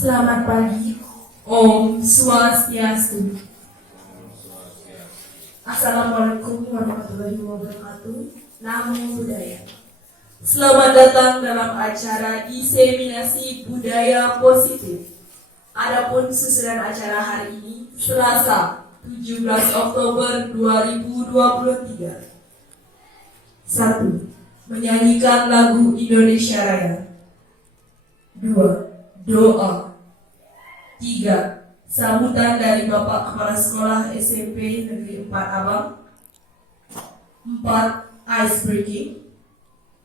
Selamat pagi. Om Swastiastu. Assalamualaikum warahmatullahi wabarakatuh. Namo Buddhaya. Selamat datang dalam acara diseminasi budaya positif. Adapun susunan acara hari ini Selasa 17 Oktober 2023. 1. Menyanyikan lagu Indonesia Raya. 2. Doa. 3. Sambutan dari Bapak Kepala Sekolah SMP Negeri 4 Abang. 4. Ice breaking.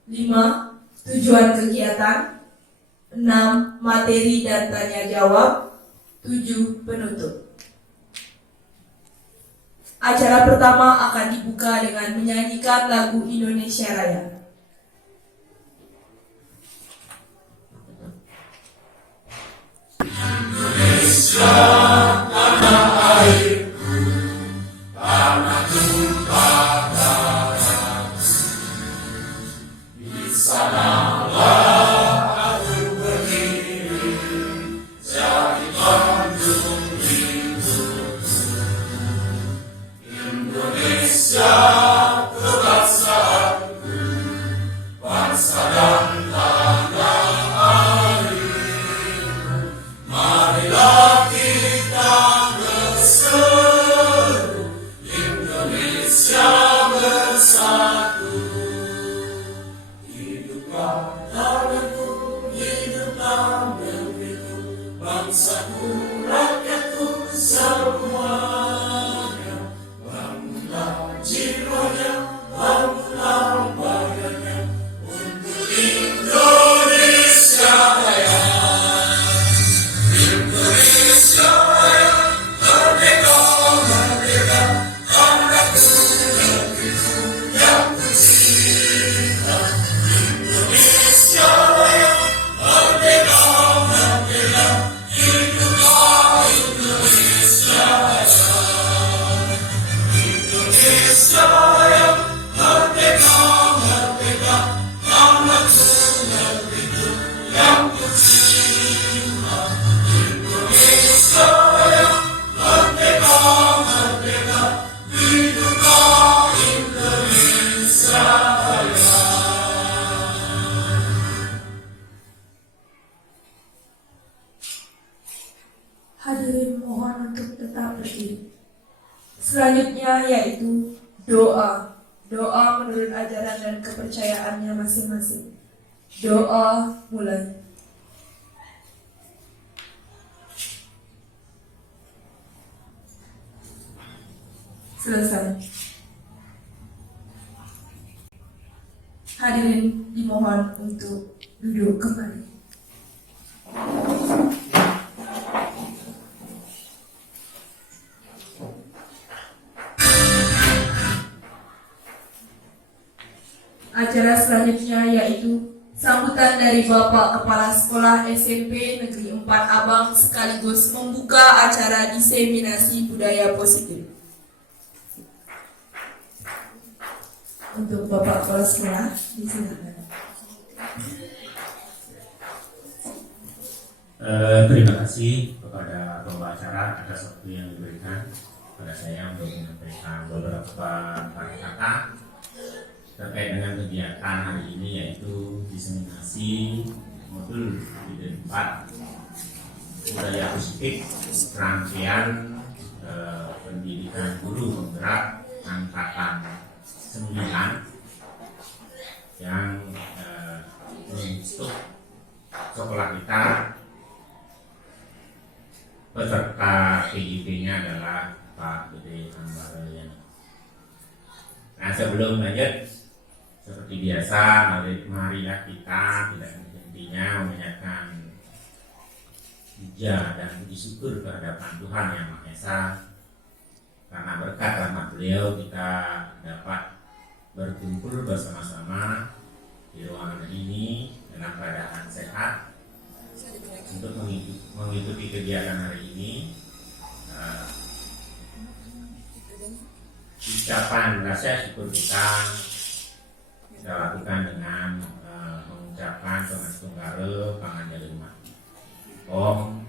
5. Tujuan kegiatan. 6. Materi dan tanya jawab. 7. Penutup. Acara pertama akan dibuka dengan menyanyikan lagu Indonesia Raya. Indonesia, tanah airku, tanah tumpah darahku. Di sanalah aku berdiri, jadi bandung hidupku. Indonesia, kebangsaanku, bangsa dan tanah airku. Marilah kita berseru, Indonesia bersatu. Hiduplah tanahku, hiduplah negeriku, bangsaku, rakyatku semuanya. Bangunlah jiwanya, bangunlah badannya untuk Indonesia Raya. Indonesia Raya, merdeka, merdeka, tanahku, negeriku yang kucinta. Indonesia Raya, merdeka, merdeka, hiduplah Indonesia Raya. Indonesia Raya, merdeka, merdeka, tanahku, negeriku yang kucinta. Indonesia Raya, merdeka, merdeka, hiduplah Indonesia Raya. Hadirin mohon untuk tetap berdiri. Selanjutnya yaitu doa. Doa menurut ajaran dan kepercayaannya masing-masing. Doa mulai. Selesai. Hadirin dimohon untuk duduk kembali. Acara selanjutnya yaitu sambutan dari Bapak Kepala Sekolah SMP Negeri 4 Abang sekaligus membuka acara diseminasi budaya positif. Untuk Bapak Kepala Sekolah, disilakan. Terima kasih kepada pembawa acara atas waktu yang diberikan kepada saya untuk menyampaikan beberapa kata-kata terkait dengan kegiatan hari ini, yaitu diseminasi modul di 4 budaya positif rangkaian pendidikan guru penggerak angkatan 9 yang untuk sekolah kita. Peserta PJP-nya adalah Pak Gede Ambarayana. Nah, sebelum lanjut, seperti biasa, marilah kita tidak henti-hentinya memanjatkan puja dan puji syukur kehadapan Tuhan Yang Maha Esa, karena berkat rahmat beliau kita dapat berkumpul bersama-sama di ruangan ini dalam keadaan sehat untuk mengikuti kegiatan hari ini. Ucapan rasa syukur kita lakukan dengan mengucapkan Tunggare Panganjalema. Om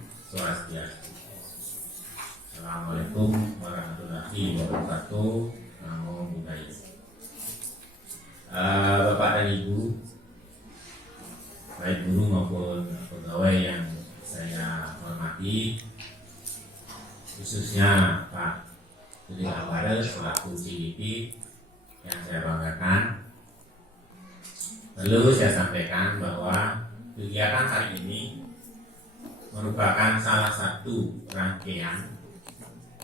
atau Namo Buddhaya. Bapak dan Ibu, baik guru maupun pegawai yang saya hormati, khususnya Pak Budi Ambara selaku CDP yang saya banggakan. Lalu saya sampaikan bahwa kegiatan hari ini merupakan salah satu rangkaian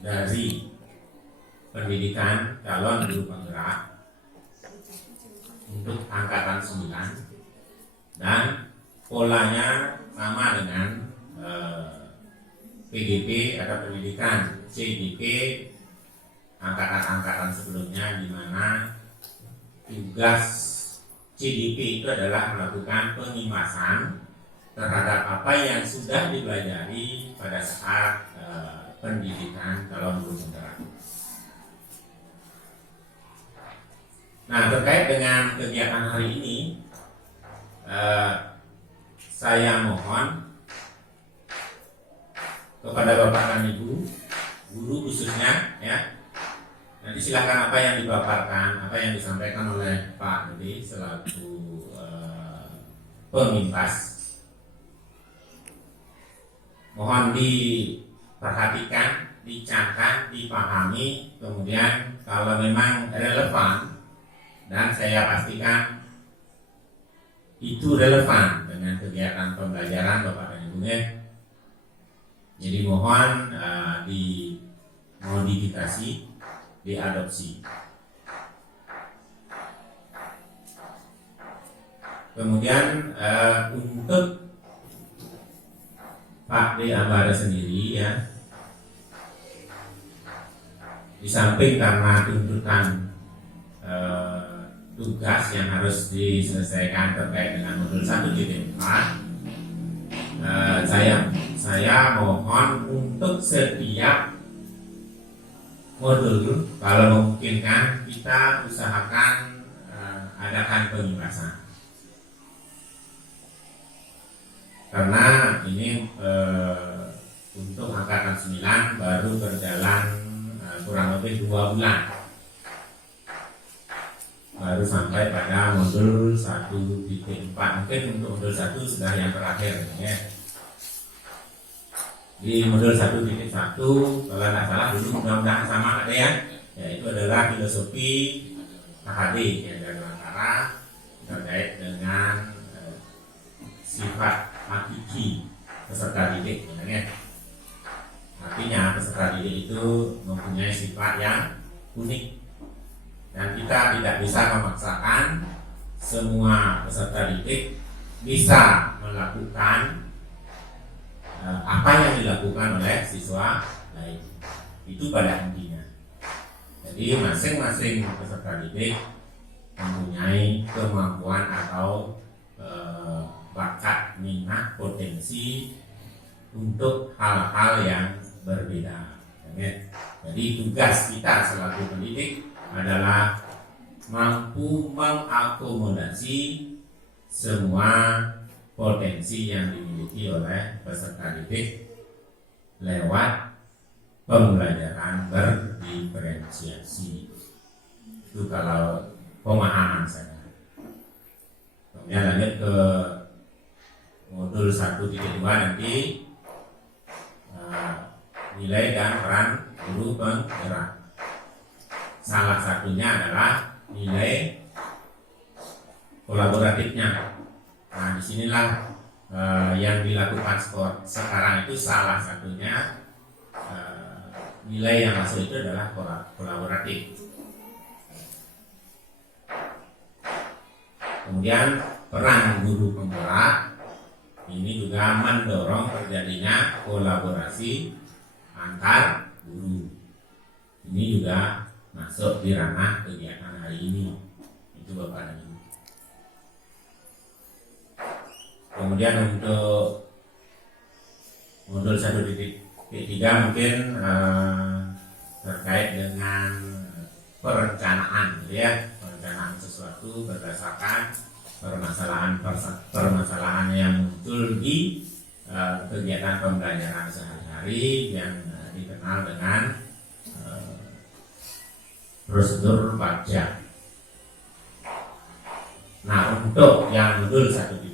dari pendidikan calon guru penggerak untuk angkatan 9 dan polanya sama dengan PGP atau pendidikan CDP angkatan-angkatan sebelumnya, di mana tugas CDP itu adalah melakukan pengimasan terhadap apa yang sudah dipelajari pada saat pendidikan calon guru penggerak. Nah, terkait dengan kegiatan hari ini, saya mohon kepada Bapak dan Ibu, guru khususnya, ya, nanti silakan apa yang dipaparkan, apa yang disampaikan oleh Pak Budi selaku pemintas, mohon diperhatikan, dicangkat, dipahami, kemudian kalau memang relevan dan saya pastikan itu relevan dengan kegiatan pembelajaran Bapak dan Ibu, jadi mohon dimodifikasi, diadopsi. Kemudian untuk Pak D. Ambara sendiri, ya, di samping karena tuntutan tugas yang harus diselesaikan terkait dengan modul 1.4, saya mohon untuk setiap modul kalau memungkinkan kita usahakan adakan pengimasan, karena ini untuk angkatan 9 baru berjalan kurang lebih 2 bulan, baru sampai pada modul 1.4. Mungkin untuk modul 1 sudah yang terakhir, ya. Di modul 1.1, kalau tidak salah dulu mudah-mudahan sama ada ya, yaitu adalah filosofi KHD, ya, dari antara terkait dengan sifat hakiki peserta didik, ya. Artinya peserta didik itu mempunyai sifat yang unik dan kita tidak bisa memaksakan semua peserta didik bisa melakukan apa yang dilakukan oleh siswa lain. Itu pada intinya. Jadi masing-masing peserta didik mempunyai kemampuan atau bakat, minat, potensi untuk hal-hal yang berbeda. Jadi tugas kita selaku pendidik adalah mampu mengakomodasi semua potensi yang dimiliki oleh peserta didik lewat pembelajaran berdiferensiasi. Itu kalau pemahaman saya. Kemudian lanjut ke modul 1.2 nanti nilai dan peran guru penggerak. Salah satunya adalah nilai kolaboratifnya. Nah, disinilah yang dilakukan sekarang itu salah satunya nilai yang masuk itu adalah kolaboratif. Kemudian peran guru penggerak ini juga mendorong terjadinya kolaborasi antar guru. Ini juga masuk di ranah kegiatan hari ini. Itu Bapak dan Ibu. Kemudian untuk modul 1.3 mungkin terkait dengan perencanaan, ya, perencanaan sesuatu berdasarkan permasalahan yang muncul di kegiatan pembelajaran sehari-hari yang dikenal dengan prosedur baca. Nah, untuk yang modul 1.4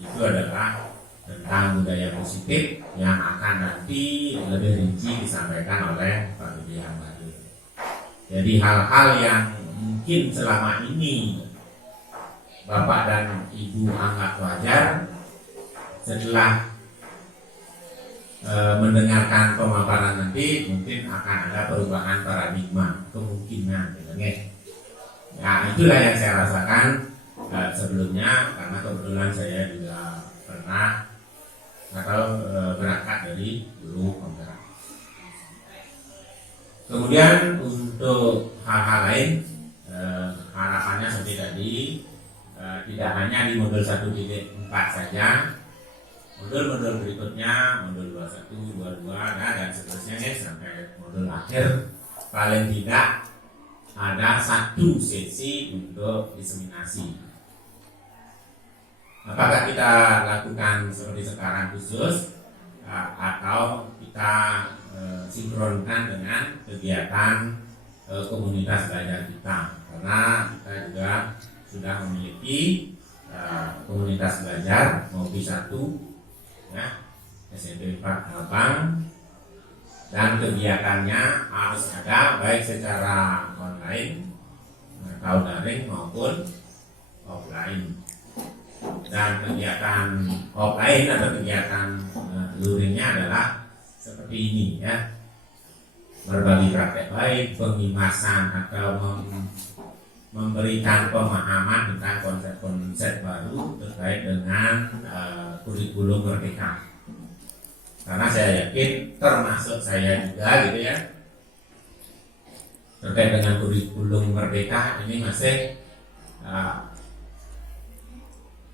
itu adalah tentang budaya positif yang akan nanti lebih rinci disampaikan oleh Pak Budi Hambali. Jadi hal-hal yang mungkin selama ini Bapak dan Ibu anggap wajar, setelah mendengarkan pemaparan nanti mungkin akan ada perubahan paradigma, kemungkinan gitu, ya itulah yang saya rasakan sebelumnya, karena kebetulan saya juga pernah atau berangkat dari dulu penggerak. Kemudian untuk hal-hal lain, harapannya seperti tadi, tidak hanya di modul 1.4 saja, modul-modul berikutnya, modul 21, 22, dan seterusnya sampai modul akhir, paling tidak ada satu sesi untuk diseminasi. Apakah kita lakukan seperti sekarang khusus atau kita sinkronkan dengan kegiatan komunitas belajar kita, karena kita juga sudah memiliki komunitas belajar Mobi 1 ya, SMP 4 Abang, dan kegiatannya harus ada baik secara online atau daring maupun offline. Dan kegiatan offline atau kegiatan luringnya adalah seperti ini ya, berbagi praktek baik, pengimasan atau memberikan pemahaman tentang konsep-konsep baru terkait dengan kurikulum merdeka. Karena saya yakin, termasuk saya juga gitu ya, terkait dengan kurikulum merdeka ini masih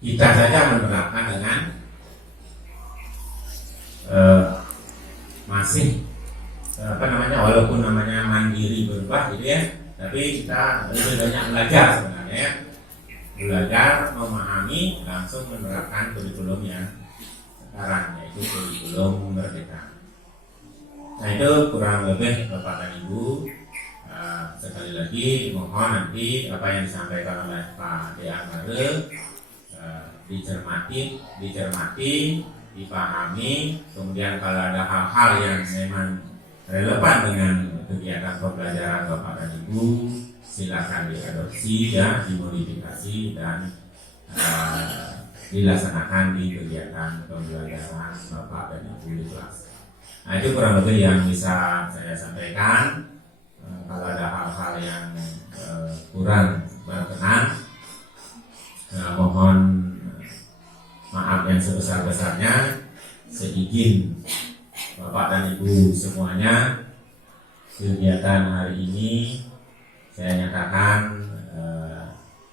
kita saja menerapkan dengan masih walaupun namanya mandiri berubah gitu ya, tapi kita lebih banyak belajar sebenarnya ya. Belajar memahami langsung menerapkan kurikulum yang sekarang, yaitu kurikulum merdeka. Nah itu kurang lebih Bapak dan Ibu. Sekali lagi mohon nanti apa yang disampaikan oleh Pak Dea Mare dicermati, dipahami. Kemudian kalau ada hal-hal yang memang relevan dengan kegiatan pembelajaran Bapak dan Ibu, silakan diadopsi ya, dimodifikasi dan dilaksanakan di kegiatan pembelajaran Bapak dan Ibu di kelas. Nah itu kurang lebih yang bisa saya sampaikan. Kalau ada hal-hal yang kurang berkenan, mohon maaf yang sebesar-besarnya. Seizin Bapak dan Ibu semuanya, kegiatan hari ini saya nyatakan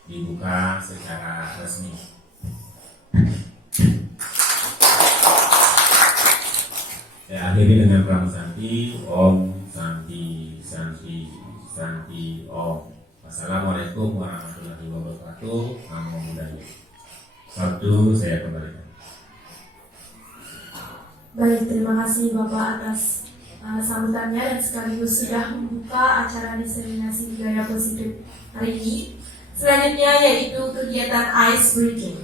dibuka secara resmi. Saya akhiri dengan Pram Santi, Om Santi, Santi, Santi, Om. Wassalamualaikum warahmatullahi wabarakatuh. Namo Buddhaya. Sabtu saya kembalikan. Baik, terima kasih Bapak atas sambutannya dan sekaligus sudah membuka acara diseminasi budaya positif hari ini. Selanjutnya yaitu kegiatan ice breaking.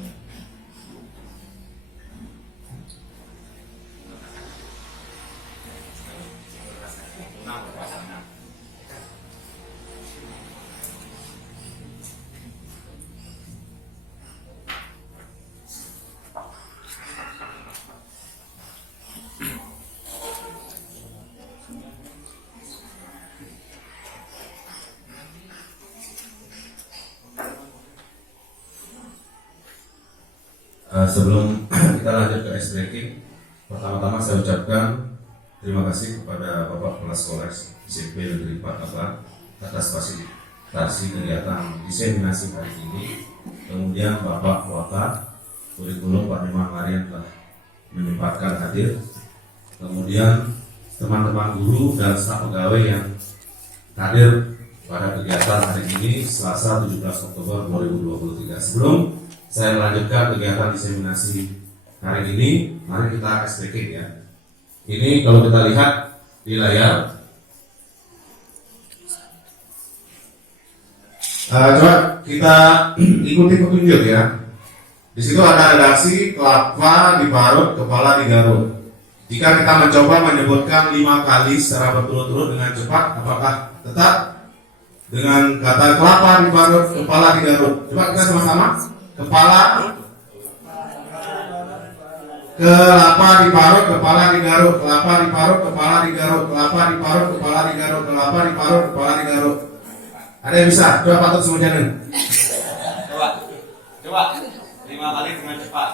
Sebelum kita lanjut ke ice breaking, pertama-tama saya ucapkan terima kasih kepada Bapak Kepala Sekolah SMP Negeri 4 Abang atas fasilitasi kegiatan diseminasi hari ini. Kemudian Bapak Waka Kurikulum Pak Memang Marian telah menyempatkan hadir. Kemudian teman-teman guru dan staf pegawai yang hadir pada kegiatan hari ini Selasa 17 Oktober 2023. Sebelum saya melanjutkan kegiatan diseminasi hari ini, mari kita ice breaking ya. Ini kalau kita lihat di layar, Coba kita ikuti petunjuk ya. Di situ ada redaksi kelapa diparut, kepala digaruk. Jika kita mencoba menyebutkan 5 kali secara berturut-turut dengan cepat, apakah tetap dengan kata kelapa diparut, kepala digaruk? Coba kita sama-sama. Kelapa diparut, kepala digaruk. Kelapa diparut, kepala digaruk. Kelapa diparut, kepala digaruk. Kelapa diparut, kepala digaruk. Ada yang bisa? Coba patut semua jalan. Coba 5 kali dengan cepat.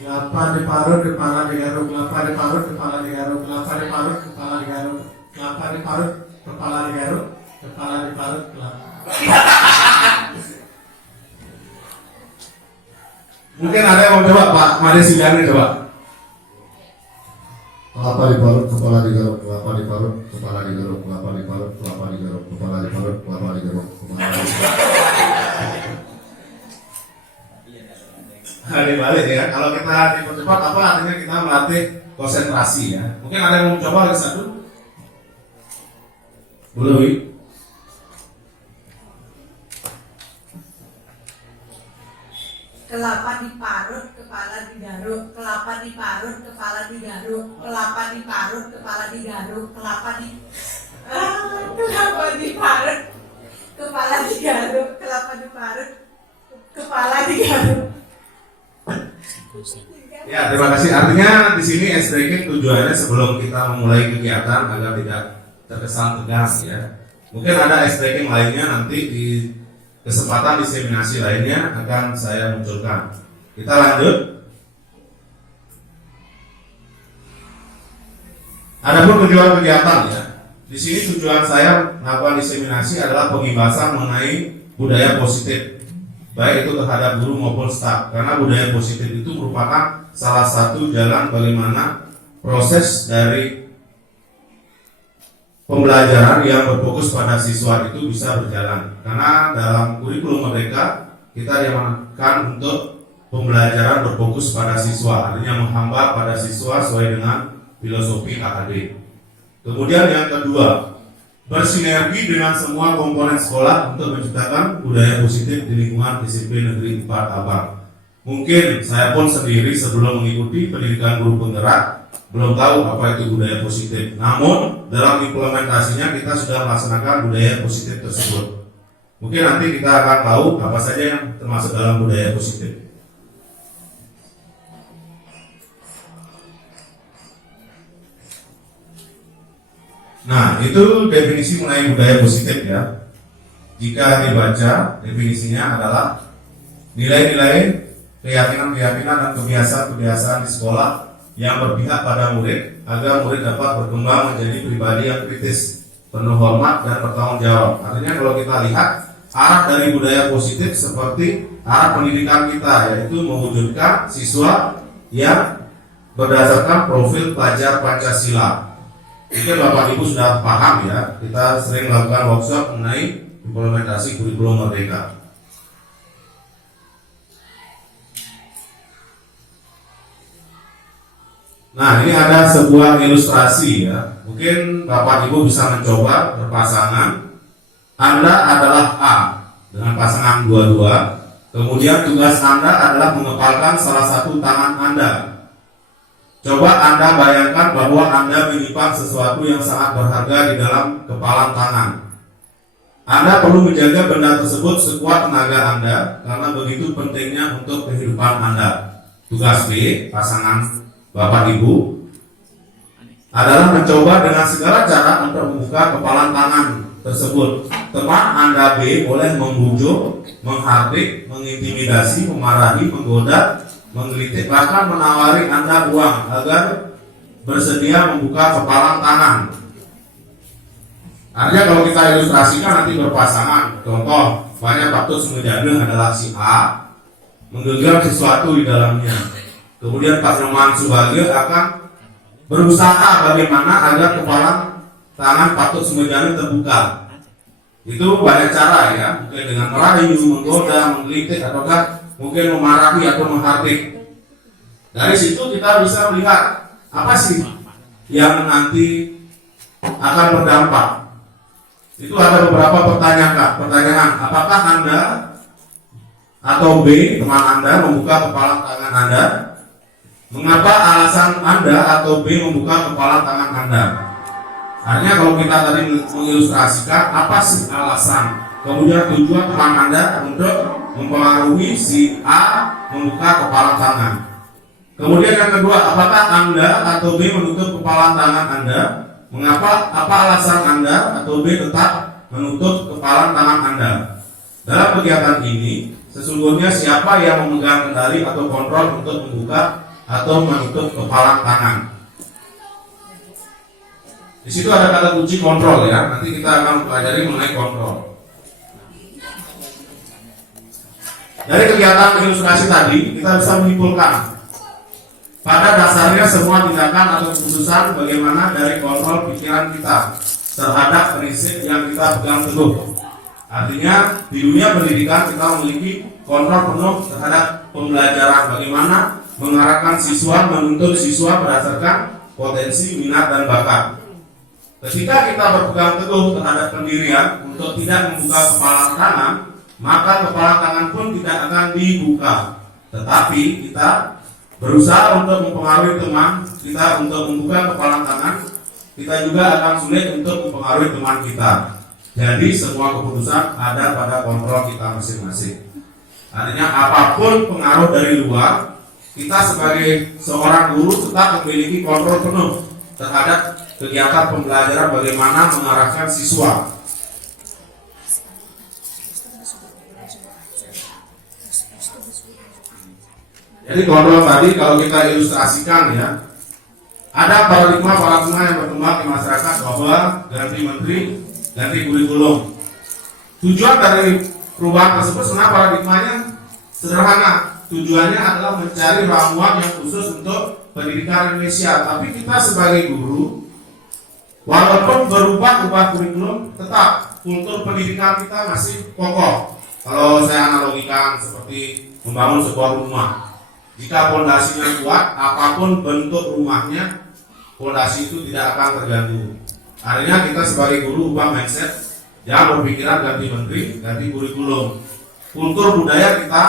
Kelapa diparut, kepala digaruk. Kelapa diparut, kepala digaruk. Kelapa diparut, kepala digaruk. Kelapa diparut, kepala digaruk. Kepala diparut, kelapa. Mungkin ada yang mau coba, Pak Made Siliani coba. Kelapa diparut, kepala digaruk. Kelapa diparut, kepala digaruk. Kelapa diparut, kelapa digaruk. Kepala diparut, kelapa digaruk. Dibalik ya. Kalau kita dipercepat apa artinya kita melatih konsentrasi ya. Mungkin ada yang mau coba lagi satu. Boleh, Wi? Kelapa diparut, kepala digaruk. Kelapa diparut, kepala digaruk. Kelapa diparut, kepala digaruk. Kelapa diparut, kepala digaruk. Kelapa diparut, kepala digaruk. Ya, terima kasih. Artinya di sini ice breaking tujuannya sebelum kita memulai kegiatan agar tidak terkesan tegang ya. Mungkin ada ice breaking lainnya nanti di kesempatan diseminasi lainnya akan saya munculkan. Kita lanjut. Adapun tujuan kegiatan ya. Di sini tujuan saya melakukan diseminasi adalah pembahasan mengenai budaya positif, baik itu terhadap guru maupun staf. Karena budaya positif itu merupakan salah satu jalan bagaimana proses dari pembelajaran yang berfokus pada siswa itu bisa berjalan. Karena dalam kurikulum Merdeka kita diamankan untuk pembelajaran berfokus pada siswa, artinya menghamba pada siswa sesuai dengan filosofi KKD. Kemudian yang kedua, bersinergi dengan semua komponen sekolah untuk menciptakan budaya positif di lingkungan SMP Negeri 4 Abang. Mungkin saya pun sendiri sebelum mengikuti pendidikan guru penggerak belum tahu apa itu budaya positif. Namun dalam implementasinya kita sudah melaksanakan budaya positif tersebut. Mungkin nanti kita akan tahu apa saja yang termasuk dalam budaya positif. Nah, itu definisi mengenai budaya positif ya. Jika dibaca, definisinya adalah nilai-nilai, keyakinan-keyakinan dan kebiasaan-kebiasaan di sekolah yang berpihak pada murid agar murid dapat berkembang menjadi pribadi yang kritis, penuh hormat dan bertanggung jawab. Artinya kalau kita lihat arah dari budaya positif seperti arah pendidikan kita, yaitu mewujudkan siswa yang berdasarkan profil pelajar Pancasila. Mungkin Bapak Ibu sudah paham ya, kita sering melakukan workshop mengenai implementasi kurikulum Merdeka. Nah, ini ada sebuah ilustrasi ya. Mungkin Bapak Ibu bisa mencoba berpasangan. Anda adalah A dengan pasangan dua-dua. Kemudian tugas Anda adalah mengepalkan salah satu tangan Anda. Coba Anda bayangkan bahwa Anda menyimpan sesuatu yang sangat berharga di dalam kepalan tangan. Anda perlu menjaga benda tersebut sekuat tenaga Anda karena begitu pentingnya untuk kehidupan Anda. Tugas B, pasangan Bapak Ibu, adalah mencoba dengan segala cara untuk membuka kepalan tangan tersebut. Teman Anda B boleh membujuk, menghardik, mengintimidasi, memarahi, menggoda, menggelitik, bahkan menawari Anda uang agar bersedia membuka kepalan tangan. Artinya kalau kita ilustrasikan nanti berpasangan, contoh banyak waktu semejana adalah si A menggenggam sesuatu di dalamnya. Kemudian Pak Nyoman Subagio akan berusaha bagaimana agar kepalan tangan Patut Sumedana terbuka. Itu banyak cara ya, mungkin dengan merayu, menggoda, menggelitik, ataukah mungkin memarahi atau menghardik. Dari situ kita bisa melihat apa sih yang nanti akan berdampak. itu ada beberapa pertanyaan. Apakah Anda atau B, teman Anda membuka kepala tangan Anda? Mengapa alasan Anda atau B membuka kepala tangan Anda? Artinya kalau kita tadi mengilustrasikan apa sih alasan, kemudian tujuan teman Anda untuk mempengaruhi si A membuka kepala tangan. Kemudian yang kedua, apakah Anda atau B menutup kepala tangan Anda? Apa alasan Anda atau B tetap menutup kepala tangan Anda? Dalam kegiatan ini, sesungguhnya siapa yang memegang kendali atau kontrol untuk membuka atau menutup kepala tangan? Di situ ada kata kunci kontrol ya. Nanti kita akan pelajari mengenai kontrol. Dari kegiatan ilustrasi tadi, kita bisa menyimpulkan pada dasarnya semua tindakan atau keputusan bagaimana dari kontrol pikiran kita terhadap prinsip yang kita pegang teguh. Artinya di dunia pendidikan kita memiliki kontrol penuh terhadap pembelajaran, bagaimana mengarahkan siswa, menuntut siswa berdasarkan potensi, minat, dan bakat. Ketika kita berpegang teguh terhadap pendirian untuk tidak membuka kepala tangan, maka kepala tangan pun tidak akan dibuka. Tetapi kita berusaha untuk mempengaruhi teman kita untuk membuka kepala tangan, kita juga akan sulit untuk mempengaruhi teman kita. Jadi semua keputusan ada pada kontrol kita masing-masing. Artinya apapun pengaruh dari luar, kita sebagai seorang guru tetap memiliki kontrol penuh terhadap kegiatan pembelajaran, bagaimana mengarahkan siswa. Jadi kontrol tadi kalau kita ilustrasikan ya, ada paradigma yang berkembang di masyarakat bahwa ganti menteri, ganti kurikulum. Tujuan dari perubahan tersebut sebenarnya paradigmanya sederhana. Tujuannya adalah mencari ramuan yang khusus untuk pendidikan Indonesia. Tapi kita sebagai guru, walaupun berubah kurikulum, tetap kultur pendidikan kita masih kokoh. Kalau saya analogikan seperti membangun sebuah rumah. Jika fondasinya kuat, apapun bentuk rumahnya, fondasi itu tidak akan terganggu. Artinya kita sebagai guru ubah mindset, jangan berpikiran ganti menteri, ganti kurikulum. Kultur budaya kita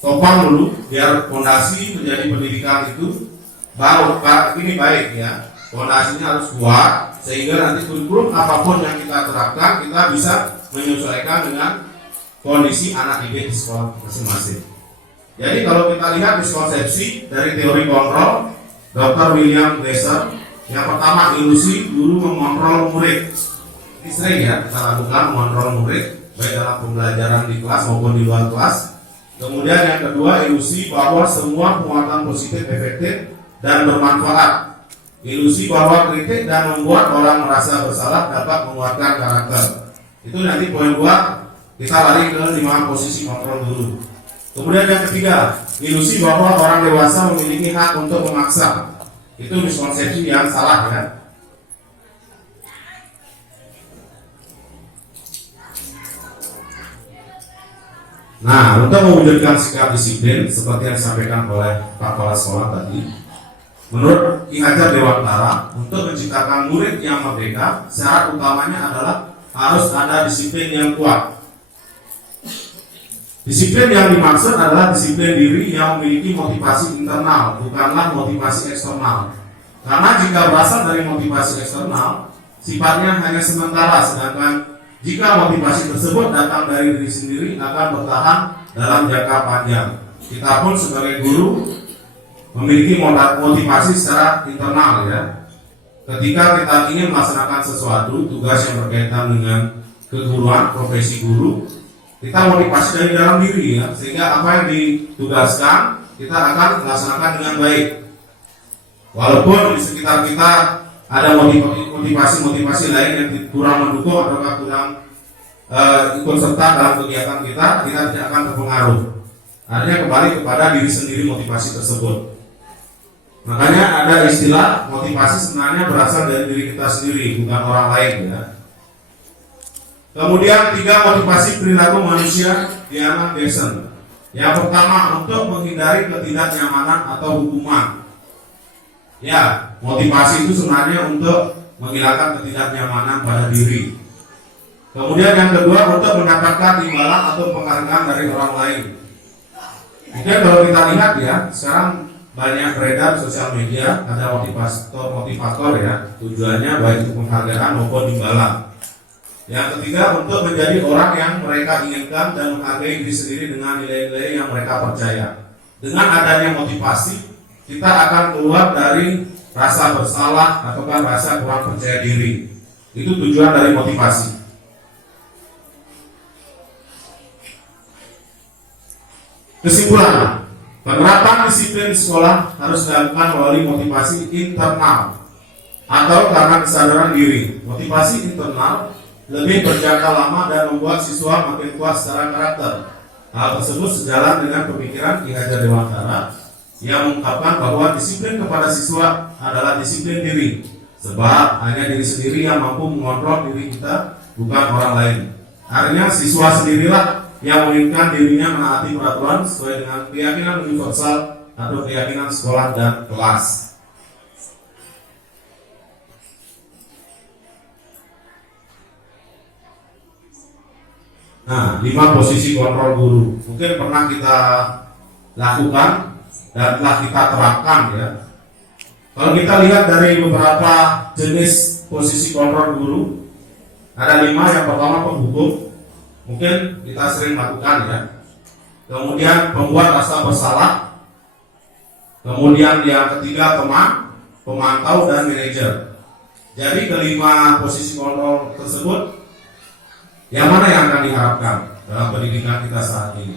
topang dulu, biar fondasi menjadi pendidikan itu baru ini baik ya. Fondasinya harus kuat sehingga nanti kurikulum apapun yang kita terapkan, kita bisa menyesuaikan dengan kondisi anak didik di sekolah masing-masing. Jadi kalau kita lihat miskonsepsi dari teori kontrol Dr. William Glasser, yang pertama ilusi guru mengontrol murid. Ini sering ya kita lakukan, mengontrol murid baik dalam pembelajaran di kelas maupun di luar kelas. Kemudian yang kedua, ilusi bahwa semua penguatan positif efektif dan bermanfaat. Ilusi bahwa kritik dan membuat orang merasa bersalah dapat menguatkan karakter. Itu nanti poin 2, kita lari ke 5 posisi kontrol dulu. Kemudian yang ketiga, ilusi bahwa orang dewasa memiliki hak untuk memaksa. Itu miskonsepsi yang salah ya. Nah, untuk mewujudkan sikap disiplin seperti yang disampaikan oleh Pak Kepala Sekolah tadi, menurut Ki Hajar Dewantara, untuk menciptakan murid yang merdeka, syarat utamanya adalah harus ada disiplin yang kuat. Disiplin yang dimaksud adalah disiplin diri yang memiliki motivasi internal, bukanlah motivasi eksternal. Karena jika berasal dari motivasi eksternal, sifatnya hanya sementara, sedangkan jika motivasi tersebut datang dari diri sendiri akan bertahan dalam jangka panjang. Kita pun sebagai guru memiliki motivasi secara internal ya. Ketika kita ingin melaksanakan sesuatu, tugas yang berkaitan dengan keguruan, profesi guru, kita motivasi dari dalam diri ya, sehingga apa yang ditugaskan kita akan melaksanakan dengan baik. Walaupun di sekitar kita ada motivasi lain yang kurang mendukung atau kurang ikut serta dalam kegiatan kita tidak akan terpengaruh. Artinya kembali kepada diri sendiri motivasi tersebut. Makanya ada istilah motivasi sebenarnya berasal dari diri kita sendiri, bukan orang lain ya. Kemudian 3 motivasi perilaku manusia Diana Gerson. Yang pertama, untuk menghindari ketidaknyamanan atau hukuman. Ya, motivasi itu sebenarnya untuk menghilangkan ketidaknyamanan pada diri. Kemudian yang kedua, untuk mendapatkan imbalan atau penghargaan dari orang lain. Mungkin kalau kita lihat ya, sekarang banyak beredar sosial media, ada motivator ya, tujuannya baik untuk penghargaan maupun imbalan. Yang ketiga, untuk menjadi orang yang mereka inginkan dan menghargai diri sendiri dengan nilai-nilai yang mereka percaya. Dengan adanya motivasi, kita akan keluar dari rasa bersalah atau rasa kurang percaya diri. Itu tujuan dari motivasi. Kesimpulan, penerapan disiplin di sekolah harus dilakukan melalui motivasi internal atau karena kesadaran diri. Motivasi internal lebih berjangka lama dan membuat siswa makin kuat secara karakter. Hal tersebut sejalan dengan pemikiran Ki Hajar Dewantara yang mengungkapkan bahwa disiplin kepada siswa adalah disiplin diri, sebab hanya diri sendiri yang mampu mengontrol diri kita, bukan orang lain. Artinya siswa sendirilah yang menginginkan dirinya menaati peraturan sesuai dengan keyakinan universal atau keyakinan sekolah dan kelas. Nah, 5 posisi kontrol guru mungkin pernah kita lakukan dan telah kita terapkan ya. Kalau kita lihat dari beberapa jenis posisi kontrol guru, ada 5. Yang pertama penghukum, mungkin kita sering lakukan ya. Kemudian pembuat rasa bersalah. Kemudian yang ketiga teman, pemantau dan manajer. Jadi kelima posisi kontrol tersebut, yang mana yang akan diharapkan dalam pendidikan kita saat ini?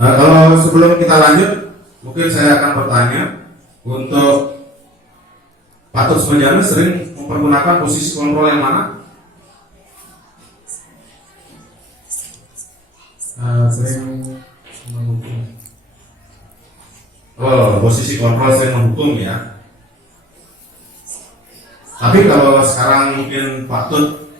Nah, kalau sebelum kita lanjut, mungkin saya akan bertanya untuk Pak Tut Sumedjana sering mempergunakan posisi kontrol yang mana? Sering menghukum. Oh, posisi kontrol sering menghukum ya. Tapi kalau sekarang mungkin Pak Tut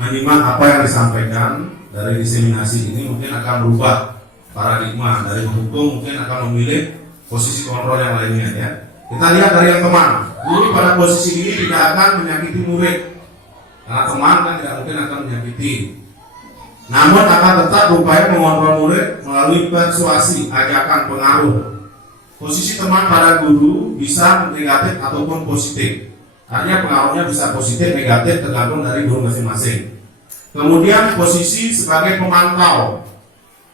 menyimak apa yang disampaikan dari diseminasi ini, mungkin akan berubah paradigma dari menghukum, mungkin akan memilih posisi kontrol yang lainnya ya. Kita lihat dari yang teman. Guru pada posisi ini tidak akan menyakiti murid, karena teman kan tidak mungkin akan menyakiti. Namun akan tetap berupaya mengontrol murid melalui persuasi, ajakan, pengaruh. Posisi teman pada guru bisa negatif ataupun positif. Artinya pengaruhnya bisa positif, negatif tergantung dari guru masing-masing. Kemudian posisi sebagai pemantau.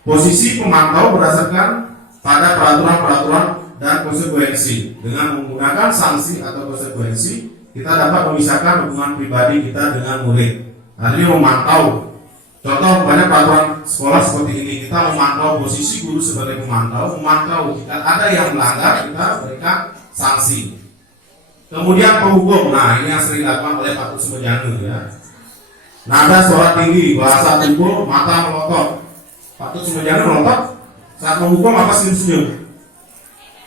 Posisi pemantau berdasarkan pada peraturan-peraturan dan konsekuensi. Dengan menggunakan sanksi atau konsekuensi, kita dapat memisahkan hubungan pribadi kita dengan murid. Artinya memantau. Contoh banyak peraturan sekolah seperti ini, kita memantau posisi guru sebagai pemantau, memantau jika ada yang melanggar kita berikan sanksi. Kemudian penghukum, nah ini yang sering dilakukan oleh Pak Tut Sumedjana ya. Nada suara tinggi, bahasa tubuh, mata melotot. Pak Tut Sumedjana melotot saat menghukum apa senyum-senyum?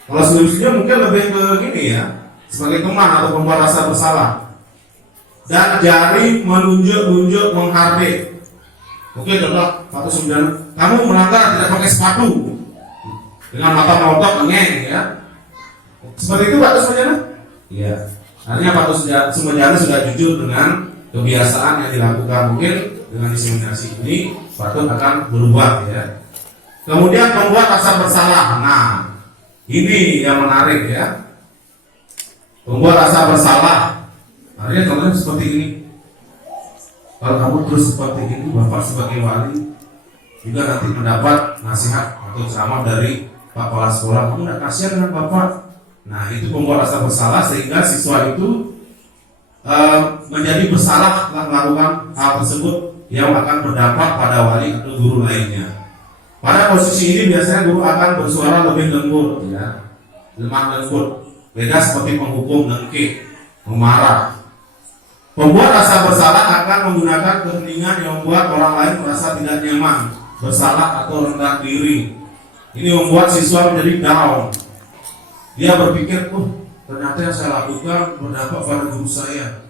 Kalau senyum-senyum mungkin lebih ke gini ya, sebagai teman atau membuat rasa bersalah. Dan jari menunjuk-nunjuk menghardik. Oke, contoh Pak Tut Sumedjana, kamu melanggar tidak pakai sepatu, dengan mata melotot ngeng ya. Seperti itu Pak Tut Sumedjana? Iya. Artinya Pak Tut Sumedjana sudah jujur dengan kebiasaan yang dilakukan. Mungkin dengan diseminasi ini Pak Tut akan berubah ya. Kemudian membuat rasa bersalah. Nah, ini yang menarik ya. Membuat rasa bersalah. Artinya contohnya seperti ini. Kalau kamu terus seperti ini, Bapak sebagai wali juga nanti mendapat nasihat atau ceramah dari Pak Kepala Sekolah. Kamu tidak kasihan dengan Bapak. Nah, itu membuat rasa bersalah sehingga siswa itu menjadi bersalah telah melakukan hal tersebut yang akan berdampak pada wali atau guru lainnya. Pada posisi ini biasanya guru akan bersuara lebih lembut ya, lemah lembut. Beda seperti penghukum, dengki, memarah. Pembuat rasa bersalah akan menggunakan keheningan yang membuat orang lain merasa tidak nyaman, bersalah atau rendah diri. Ini membuat siswa menjadi down. Dia berpikir, ternyata yang saya lakukan berdampak pada guru saya.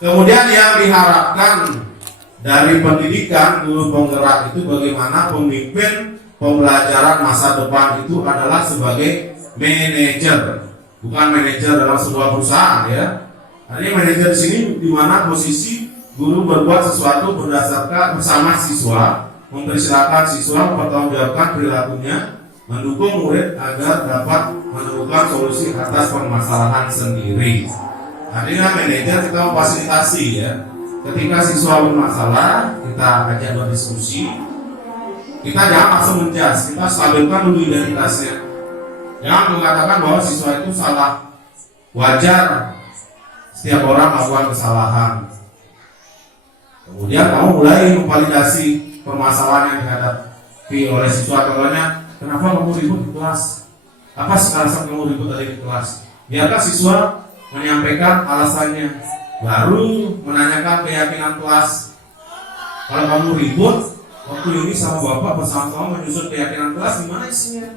Kemudian yang diharapkan dari pendidikan guru penggerak itu bagaimana pemimpin pembelajaran masa depan itu adalah sebagai manajer. bukan manajer dalam sebuah perusahaan ya. Artinya manajer di sini di mana posisi guru berbuat sesuatu berdasarkan bersama siswa, mempersilahkan siswa mempertanggungjawabkan perilakunya, mendukung murid agar dapat menemukan solusi atas permasalahan sendiri. Artinya manajer kita memfasilitasi ya. Ketika siswa bermasalah, kita ajak berdiskusi. Kita jangan langsung menjas, kita stabilkan dulu identitasnya. Jangan mengatakan bahwa siswa itu salah. Wajar setiap orang melakukan kesalahan. Kemudian kamu mulai memvalidasi permasalahan yang dihadapi oleh siswa. Contohnya, kenapa kamu ribut di kelas? Apa sih alasan kamu ribut tadi di kelas? Biarkan siswa menyampaikan alasannya, baru menanyakan keyakinan kelas. Kalau kamu ribut waktu ini sama bapak bersama-sama menyusun keyakinan kelas, gimana isinya?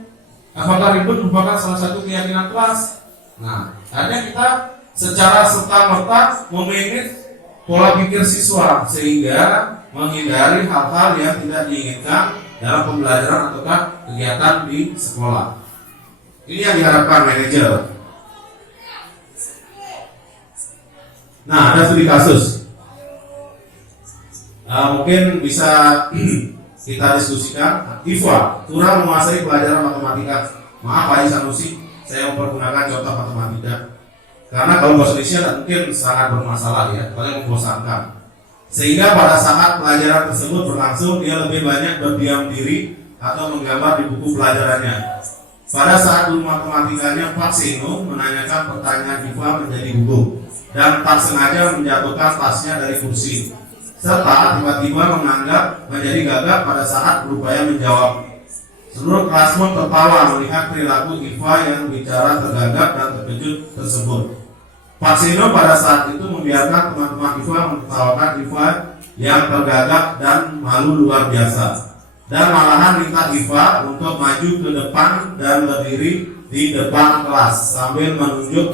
Apakah ribut merupakan salah satu keyakinan kelas? Nah, artinya kita secara serta-merta memanage pola pikir siswa sehingga menghindari hal-hal yang tidak diinginkan dalam pembelajaran ataukah kegiatan di sekolah. Ini yang diharapkan manajer. Nah, ada studi kasus. Mungkin bisa kita diskusikan. Iva kurang menguasai pelajaran matematika. Maaf Pak Sanusi, saya mempergunakan contoh matematika karena kalau bahasa Indonesia mungkin sangat bermasalah ya, paling membosankan. Sehingga pada saat pelajaran tersebut berlangsung, dia lebih banyak berdiam diri atau menggambar di buku pelajarannya. Pada saat guru matematikanya Pak Seno menanyakan pertanyaan Iva menjadi gugup dan tak sengaja menjatuhkan tasnya dari kursi, serta tiba-tiba menganggap menjadi gagap pada saat berupaya menjawab. Seluruh kelas pun tertawa melihat perilaku Iva yang bicara tergagap dan terkejut tersebut. Pak Seno pada saat itu membiarkan teman-teman Iva menertawakan Iva yang tergagap dan malu luar biasa, dan malahan minta Iva untuk maju ke depan dan berdiri di depan kelas sambil menunjuk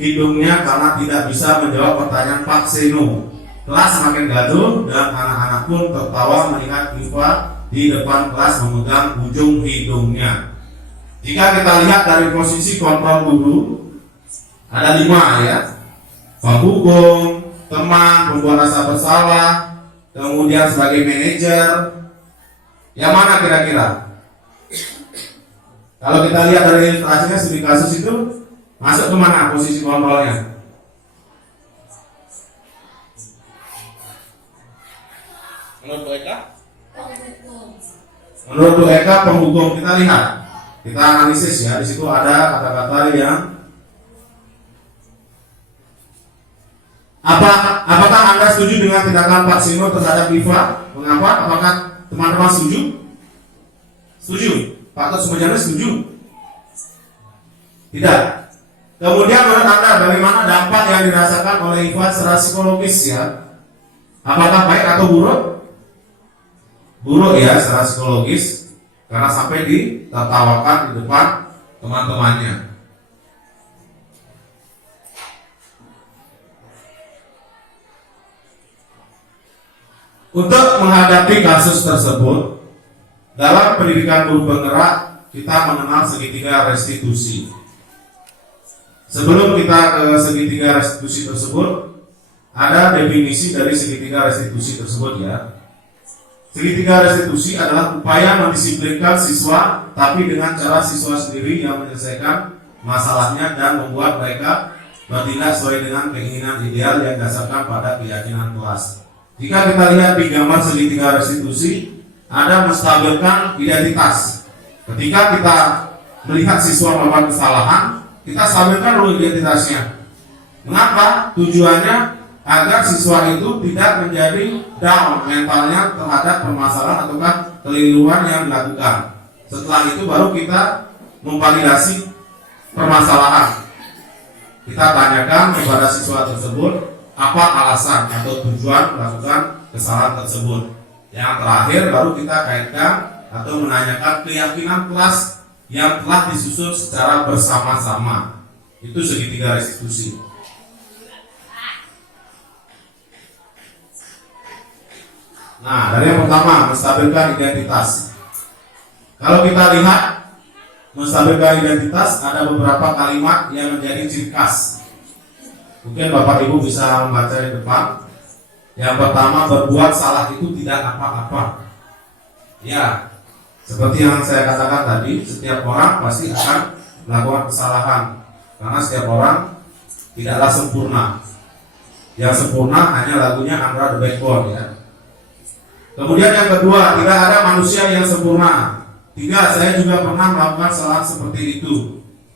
hidungnya karena tidak bisa menjawab pertanyaan Pak Seno. Kelas semakin gaduh dan anak-anak pun tertawa melihat Iva di depan kelas memegang ujung hidungnya. Jika kita lihat dari posisi kontrol guru, ada 5 ya: penghukum, teman, pembuat rasa bersalah, kemudian sebagai manajer. Yang mana kira-kira? Kalau kita lihat dari ilustrasinya studi kasus itu masuk ke mana posisi kontrolnya? Menurut Bu Eka? Menurut Bu Eka penghukum. Kita lihat, kita analisis ya. Di situ ada kata-kata yang apakah Anda setuju dengan tindakan Pak Seno terhadap Iva? Mengapa? Apakah teman-teman setuju? Setuju? Pak Tos Sumberjana setuju? Tidak. Kemudian menurut Anda bagaimana dampak yang dirasakan oleh Iva secara psikologis ya? Apakah baik atau buruk? Buruk ya secara psikologis, karena sampai ditertawakan di depan teman-temannya. Untuk menghadapi kasus tersebut, dalam pendidikan guru penggerak kita mengenal segitiga restitusi. Sebelum kita ke segitiga restitusi tersebut, ada definisi dari segitiga restitusi tersebut ya. Segitiga restitusi adalah upaya mendisiplinkan siswa, tapi dengan cara siswa sendiri yang menyelesaikan masalahnya dan membuat mereka bertindak sesuai dengan keinginan ideal yang didasarkan pada keyakinan kelas. Jika kita lihat di gambar segitiga restitusi, ada menstabilkan identitas. Ketika kita melihat siswa melakukan kesalahan, kita stabilkan dulu identitasnya. Mengapa? Tujuannya agar siswa itu tidak menjadi down mentalnya terhadap permasalahan ataukah keliruan yang dilakukan. Setelah itu baru kita memvalidasi permasalahan. Kita tanyakan kepada siswa tersebut apa alasan atau tujuan melakukan kesalahan tersebut. Yang terakhir baru kita kaitkan atau menanyakan keyakinan kelas yang telah disusun secara bersama-sama. Itu segitiga restitusi. Nah, dari yang pertama, menstabilkan identitas. Kalau kita lihat menstabilkan identitas ada beberapa kalimat yang menjadi ciri khas. Mungkin Bapak Ibu bisa membaca di depan. Yang pertama, berbuat salah itu tidak apa-apa. Ya, seperti yang saya katakan tadi, setiap orang pasti akan melakukan kesalahan karena setiap orang tidaklah sempurna. Yang sempurna hanya lagunya Andra the Backbone ya. Kemudian yang kedua, tidak ada manusia yang sempurna. Tiga, saya juga pernah melakukan kesalahan seperti itu.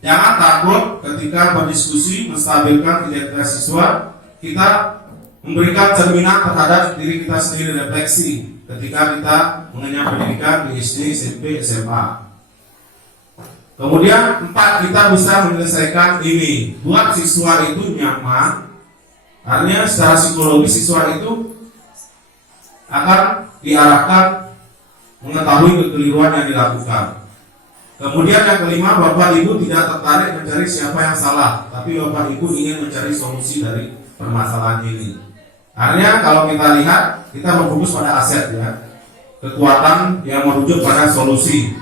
Jangan takut ketika berdiskusi menstabilkan identitas siswa, kita memberikan cerminan terhadap diri kita sendiri, refleksi ketika kita mengenyam pendidikan di SD, SMP, SMA. Kemudian 4, kita bisa menyelesaikan ini. Buat siswa itu nyaman. Artinya secara psikologi siswa itu akan diarahkan mengetahui kekeliruan yang dilakukan. Kemudian yang kelima, Bapak Ibu tidak tertarik mencari siapa yang salah, tapi Bapak Ibu ingin mencari solusi dari permasalahan ini. Artinya kalau kita lihat, kita berfokus pada aset ya, kekuatan yang merujuk pada solusi.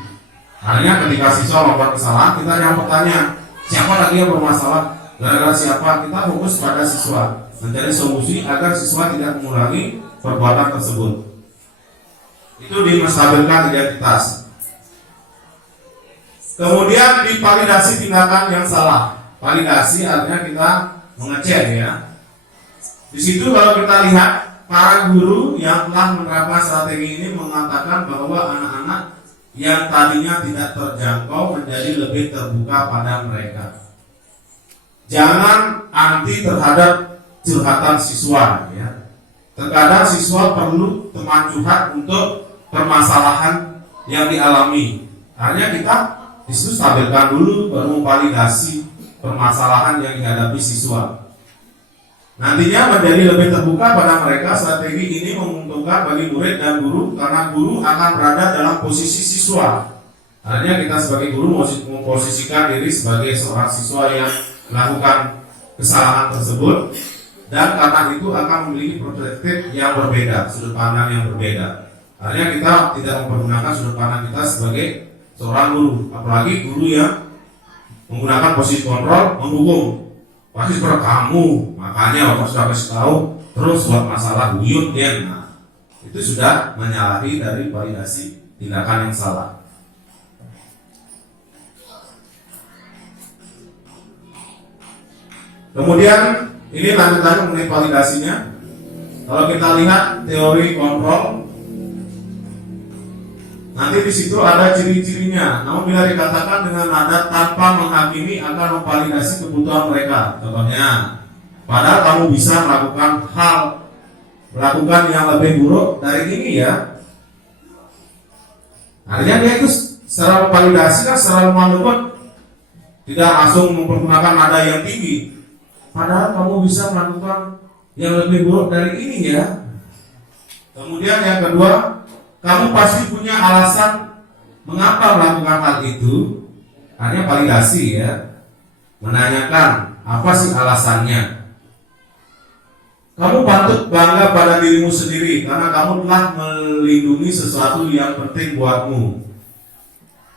Artinya ketika siswa melakukan kesalahan, kita yang bertanya, siapa lagi yang bermasalah? Gara-gara siapa? Kita fokus pada siswa, mencari solusi agar siswa tidak mengulangi perbuatan tersebut. Itu menstabilkan identitas. Kemudian divalidasi tindakan yang salah. Validasi artinya kita mengecek ya. Di situ kalau kita lihat, para guru yang telah menerapkan strategi ini mengatakan bahwa anak-anak yang tadinya tidak terjangkau menjadi lebih terbuka pada mereka. Jangan anti terhadap curhatan siswa ya. Terkadang siswa perlu teman curhat untuk permasalahan yang dialami. Hanya kita disitu stabilkan dulu, baru memvalidasi permasalahan yang dihadapi siswa. Nantinya menjadi lebih terbuka pada mereka. Strategi ini menguntungkan bagi murid dan guru karena guru akan berada dalam posisi siswa. Artinya kita sebagai guru memposisikan diri sebagai seorang siswa yang melakukan kesalahan tersebut, dan karena itu akan memiliki perspektif yang berbeda, sudut pandang yang berbeda. Artinya kita tidak mempergunakan sudut pandang kita sebagai seorang guru, apalagi guru yang menggunakan posisi kontrol, menghukum. Pasti seperti kamu, makanya Bapak sudah kasih tahu, terus buat masalah wuyut ya. Nah, itu sudah menyalahi dari validasi tindakan yang salah. Kemudian ini lanjutannya mengenai validasinya. Kalau kita lihat teori kontrol, nanti di situ ada ciri-cirinya. Namun bila dikatakan dengan nada tanpa menghakimi akan memvalidasi kebutuhan mereka. Contohnya, padahal kamu bisa melakukan yang lebih buruk dari ini ya. Artinya dia itu secara memvalidasi kan secara lemah lembut, tidak langsung mempergunakan nada yang tinggi. Padahal kamu bisa melakukan yang lebih buruk dari ini ya. Kemudian yang kedua, kamu pasti punya alasan mengapa melakukan hal itu. Hanya validasi ya, menanyakan apa sih alasannya. Kamu patut bangga pada dirimu sendiri karena kamu telah melindungi sesuatu yang penting buatmu.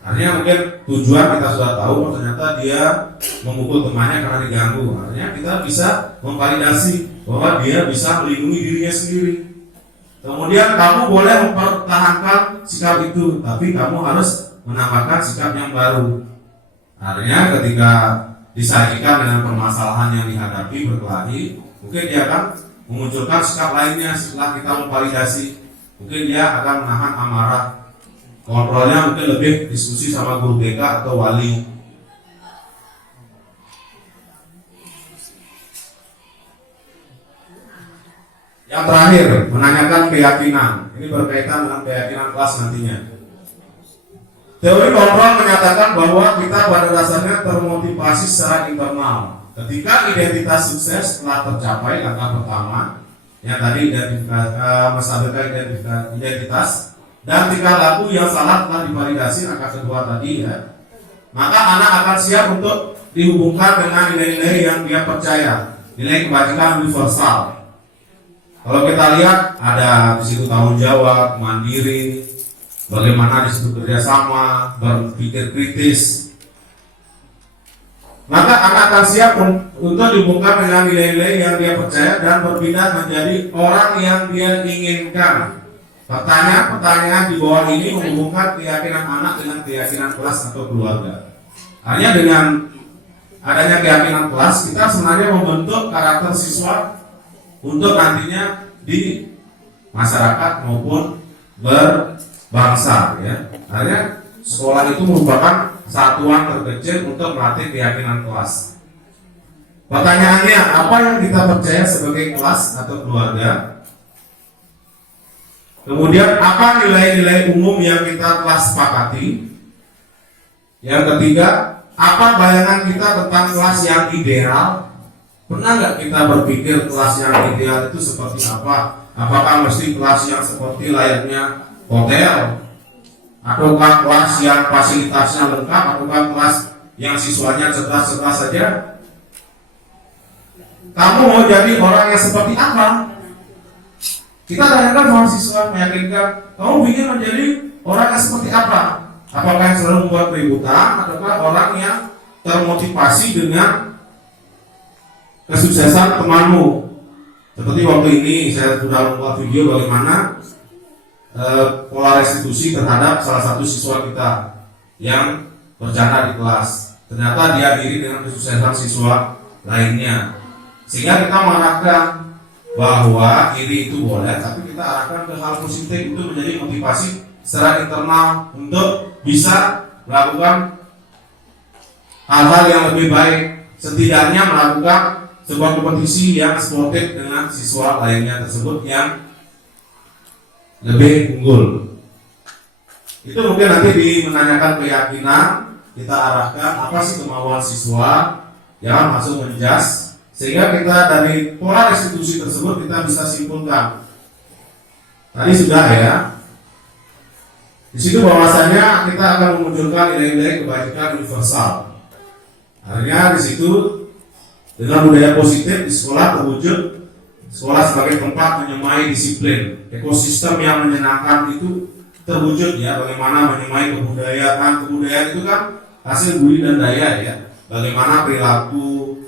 Artinya mungkin tujuan kita sudah tahu, ternyata dia memukul temannya karena diganggu. Artinya kita bisa memvalidasi bahwa dia bisa melindungi dirinya sendiri. Kemudian kamu boleh mempertahankan sikap itu, tapi kamu harus menambahkan sikap yang baru. Artinya ketika disajikan dengan permasalahan yang dihadapi berkelahi, mungkin dia akan memunculkan sikap lainnya setelah kita memvalidasi. Mungkin dia akan menahan amarah. Kontrolnya mungkin lebih diskusi sama guru BK atau wali. Yang terakhir, menanyakan keyakinan. Ini berkaitan dengan keyakinan kelas nantinya. Teori kontrol menyatakan bahwa kita pada dasarnya termotivasi secara internal. Ketika identitas sukses telah tercapai, langkah pertama yang tadi menstabilkan identitas, dan tingkah laku yang salah telah divalidasi, angka kedua tadi ya, maka anak akan siap untuk dihubungkan dengan nilai-nilai yang dia percaya, nilai kebajikan universal. Kalau kita lihat ada di situ tanggung jawab, mandiri, bagaimana di situ kerjasama, berpikir kritis, maka anak akan siap untuk dibungkam dengan nilai-nilai yang dia percaya dan berpindah menjadi orang yang dia inginkan. Pertanyaan di bawah ini menghubungkan keyakinan anak dengan keyakinan kelas atau keluarga. Hanya dengan adanya keyakinan kelas, kita sebenarnya membentuk karakter siswa untuk nantinya di masyarakat maupun berbangsa. Ya. Hanya sekolah itu merupakan satuan terkecil untuk melatih keyakinan kelas. Pertanyaannya, apa yang kita percaya sebagai kelas atau keluarga? Kemudian, apa nilai-nilai umum yang kita telah sepakati? Yang ketiga, apa bayangan kita tentang kelas yang ideal? Pernah nggak kita berpikir kelas yang ideal itu seperti apa? Apakah mesti kelas yang seperti layaknya hotel? Ataukah kelas yang fasilitasnya lengkap? Ataukah kelas yang siswanya cerdas-cerdas saja? Kamu mau jadi orang yang seperti apa? Kita tanyakan sama siswa, meyakinkan, kamu ingin menjadi orang yang seperti apa? Apakah yang selalu membuat keributan? Ataukah orang yang termotivasi dengan kesuksesan temanmu? Seperti waktu ini saya sudah membuat video bagaimana pola restitusi terhadap salah satu siswa kita yang bercanda di kelas. Ternyata dia iri dengan kesuksesan siswa lainnya. Sehingga kita mengarahkan bahwa iri itu boleh, tapi kita arahkan ke hal positif itu menjadi motivasi secara internal untuk bisa melakukan hal-hal yang lebih baik, setidaknya melakukan sebuah kompetisi yang sportif dengan siswa lainnya tersebut yang lebih unggul. Itu mungkin nanti menanyakan keyakinan, kita arahkan apa sih kemauan siswa, jangan langsung menjas, sehingga kita dari pola restitusi tersebut kita bisa simpulkan. Tadi sudah ya. Di situ bahwasanya kita akan memunculkan nilai-nilai kebajikan universal. Artinya di situ dengan budaya positif di sekolah terwujud sekolah sebagai tempat menyemai disiplin, ekosistem yang menyenangkan itu terwujud ya. Bagaimana menyemai kebudayaan itu kan hasil budi dan daya ya. Bagaimana perilaku,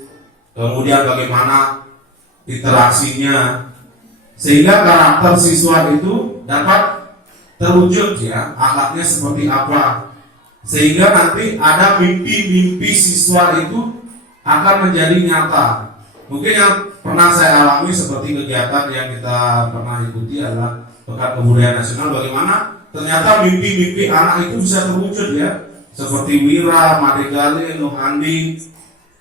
kemudian bagaimana interaksinya, sehingga karakter siswa itu dapat terwujud ya, akhlaknya seperti apa, sehingga nanti ada mimpi-mimpi siswa itu akan menjadi nyata. Mungkin yang pernah saya alami seperti kegiatan yang kita pernah ikuti adalah Pekan Kebudayaan Nasional, bagaimana ternyata mimpi-mimpi anak itu bisa terwujud ya, seperti Wira, Madegali, Nuh Andi,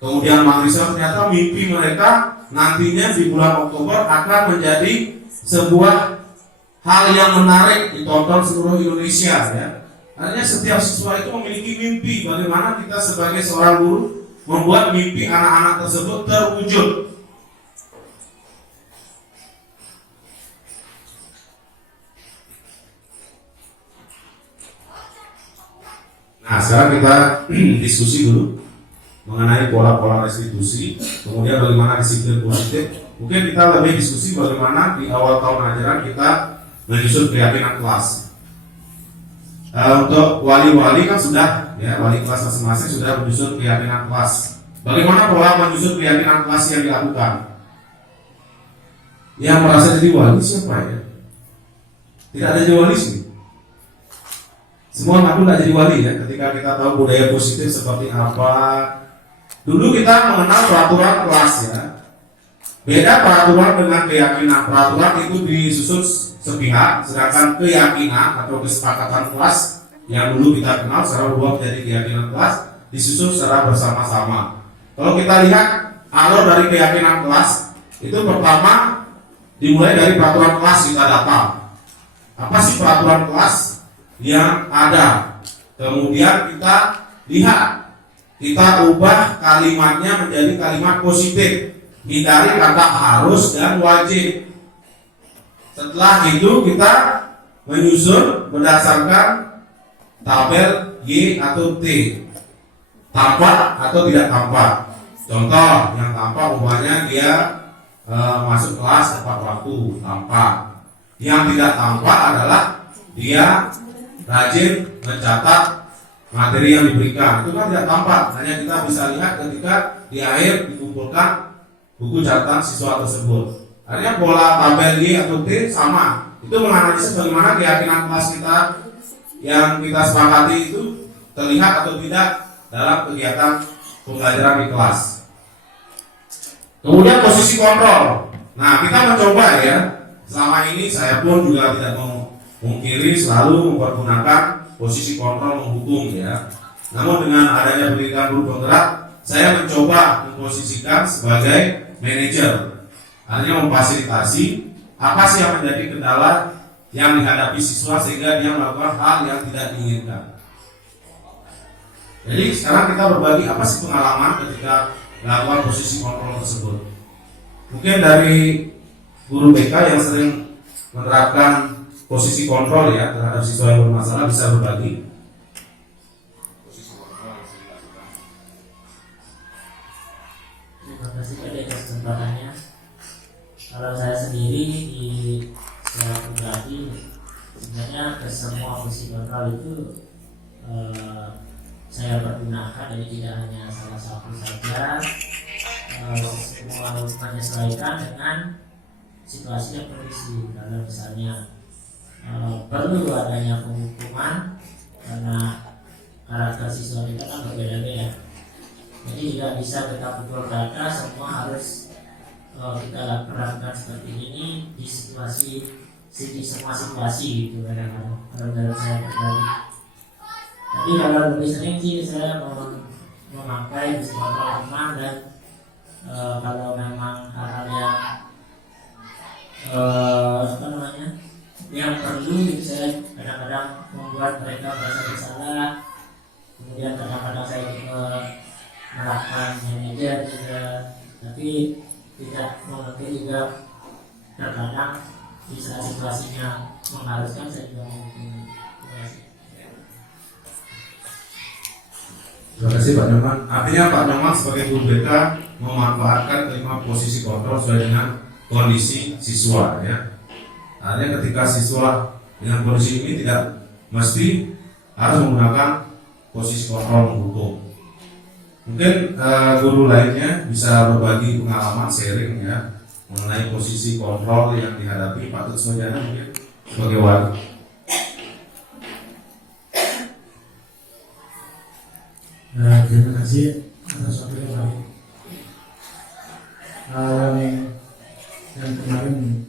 kemudian Marisa, ternyata mimpi mereka nantinya di bulan Oktober akan menjadi sebuah hal yang menarik ditonton seluruh Indonesia ya. Artinya setiap siswa itu memiliki mimpi, bagaimana kita sebagai seorang guru membuat mimpi anak-anak tersebut terwujud. Nah, sekarang kita diskusi dulu mengenai pola-pola restitusi, kemudian bagaimana disiplin positif. Mungkin kita lebih diskusi bagaimana di awal tahun ajaran kita menyusun keyakinan kelas. Untuk wali-wali kan sudah, ya, wali kelas masing-masing sudah menyusun keyakinan kelas. Bagaimana pola menyusun keyakinan kelas yang dilakukan? Yang merasa jadi wali siapa ya? Tidak ada jadi wali sih. Semua ngaku tidak jadi wali ya. Ketika kita tahu budaya positif seperti apa. Dulu kita mengenal peraturan kelas ya. Beda peraturan dengan keyakinan. Peraturan itu disusun sepihak, sedangkan keyakinan atau kesepakatan kelas yang dulu kita kenal secara berubah menjadi keyakinan kelas disusun secara bersama-sama. Kalau kita lihat alur dari keyakinan kelas itu pertama dimulai dari peraturan kelas kita data. Apa sih peraturan kelas yang ada? Kemudian kita lihat, kita ubah kalimatnya menjadi kalimat positif, hindari kata harus dan wajib. Setelah itu kita menyusun berdasarkan tabel Y atau T, tampak atau tidak tampak. Contoh yang tampak umpamanya dia masuk kelas tepat waktu, tampak. Yang tidak tampak adalah dia rajin mencatat materi yang diberikan itu kan tidak tampak, hanya kita bisa lihat ketika di akhir dikumpulkan buku catatan siswa tersebut. Artinya pola tabel Y atau T sama, itu menganalisis bagaimana keyakinan kelas kita yang kita sepakati itu terlihat atau tidak dalam kegiatan pembelajaran di kelas. Kemudian posisi kontrol. Nah, kita mencoba ya, selama ini saya pun juga tidak memungkiri selalu mempergunakan posisi kontrol menghukum ya. Namun dengan adanya pendidikan guru penggerak, saya mencoba memposisikan sebagai manajer. Artinya memfasilitasi apa sih yang menjadi kendala yang dihadapi siswa sehingga dia melakukan hal yang tidak diinginkan. Jadi sekarang kita berbagi apa sih pengalaman ketika melakukan posisi kontrol tersebut. Mungkin dari guru BK yang sering menerapkan posisi kontrol ya terhadap siswa yang bermasalah bisa berbagi. Terima kasih pada kesempatannya. Kalau saya sendiri di secara pribadi, sebenarnya ke semua posisi kontrol itu saya pergunakan, jadi tidak hanya salah satu saja. Semua menyesuaikan dengan situasi dan kondisi. Kalau misalnya perlu adanya penghukuman karena karakter siswa kita kan berbeda-beda. Jadi tidak bisa kita pukul rata, semua harus kita lakukan seperti ini di semua situasi gitu kadang-kadang. Kalau dari saya pribadi. Tapi kalau lebih sering sih saya memakai beberapa teman dan kalau memang hal-hal yang yang perlu gitu, saya kadang-kadang membuat mereka merasa bersalah. Kemudian kadang-kadang saya juga melakukan manajer juga, tapi tidak mengerti juga terkadang bisa situasinya mengharuskan saya juga menghukum. Terima kasih Pak Nyoman. Artinya Pak Nyoman sebagai guru BK memanfaatkan kelima posisi kontrol sesuai dengan kondisi siswa ya. Artinya ketika siswa dengan kondisi ini tidak mesti harus menggunakan posisi kontrol menghukum. Mungkin guru lainnya bisa berbagi pengalaman sharing ya mengenai posisi kontrol yang dihadapi Pak Tut Sojana mungkin sebagai wali. Terima kasih atas waktu yang baik. Yang kemarin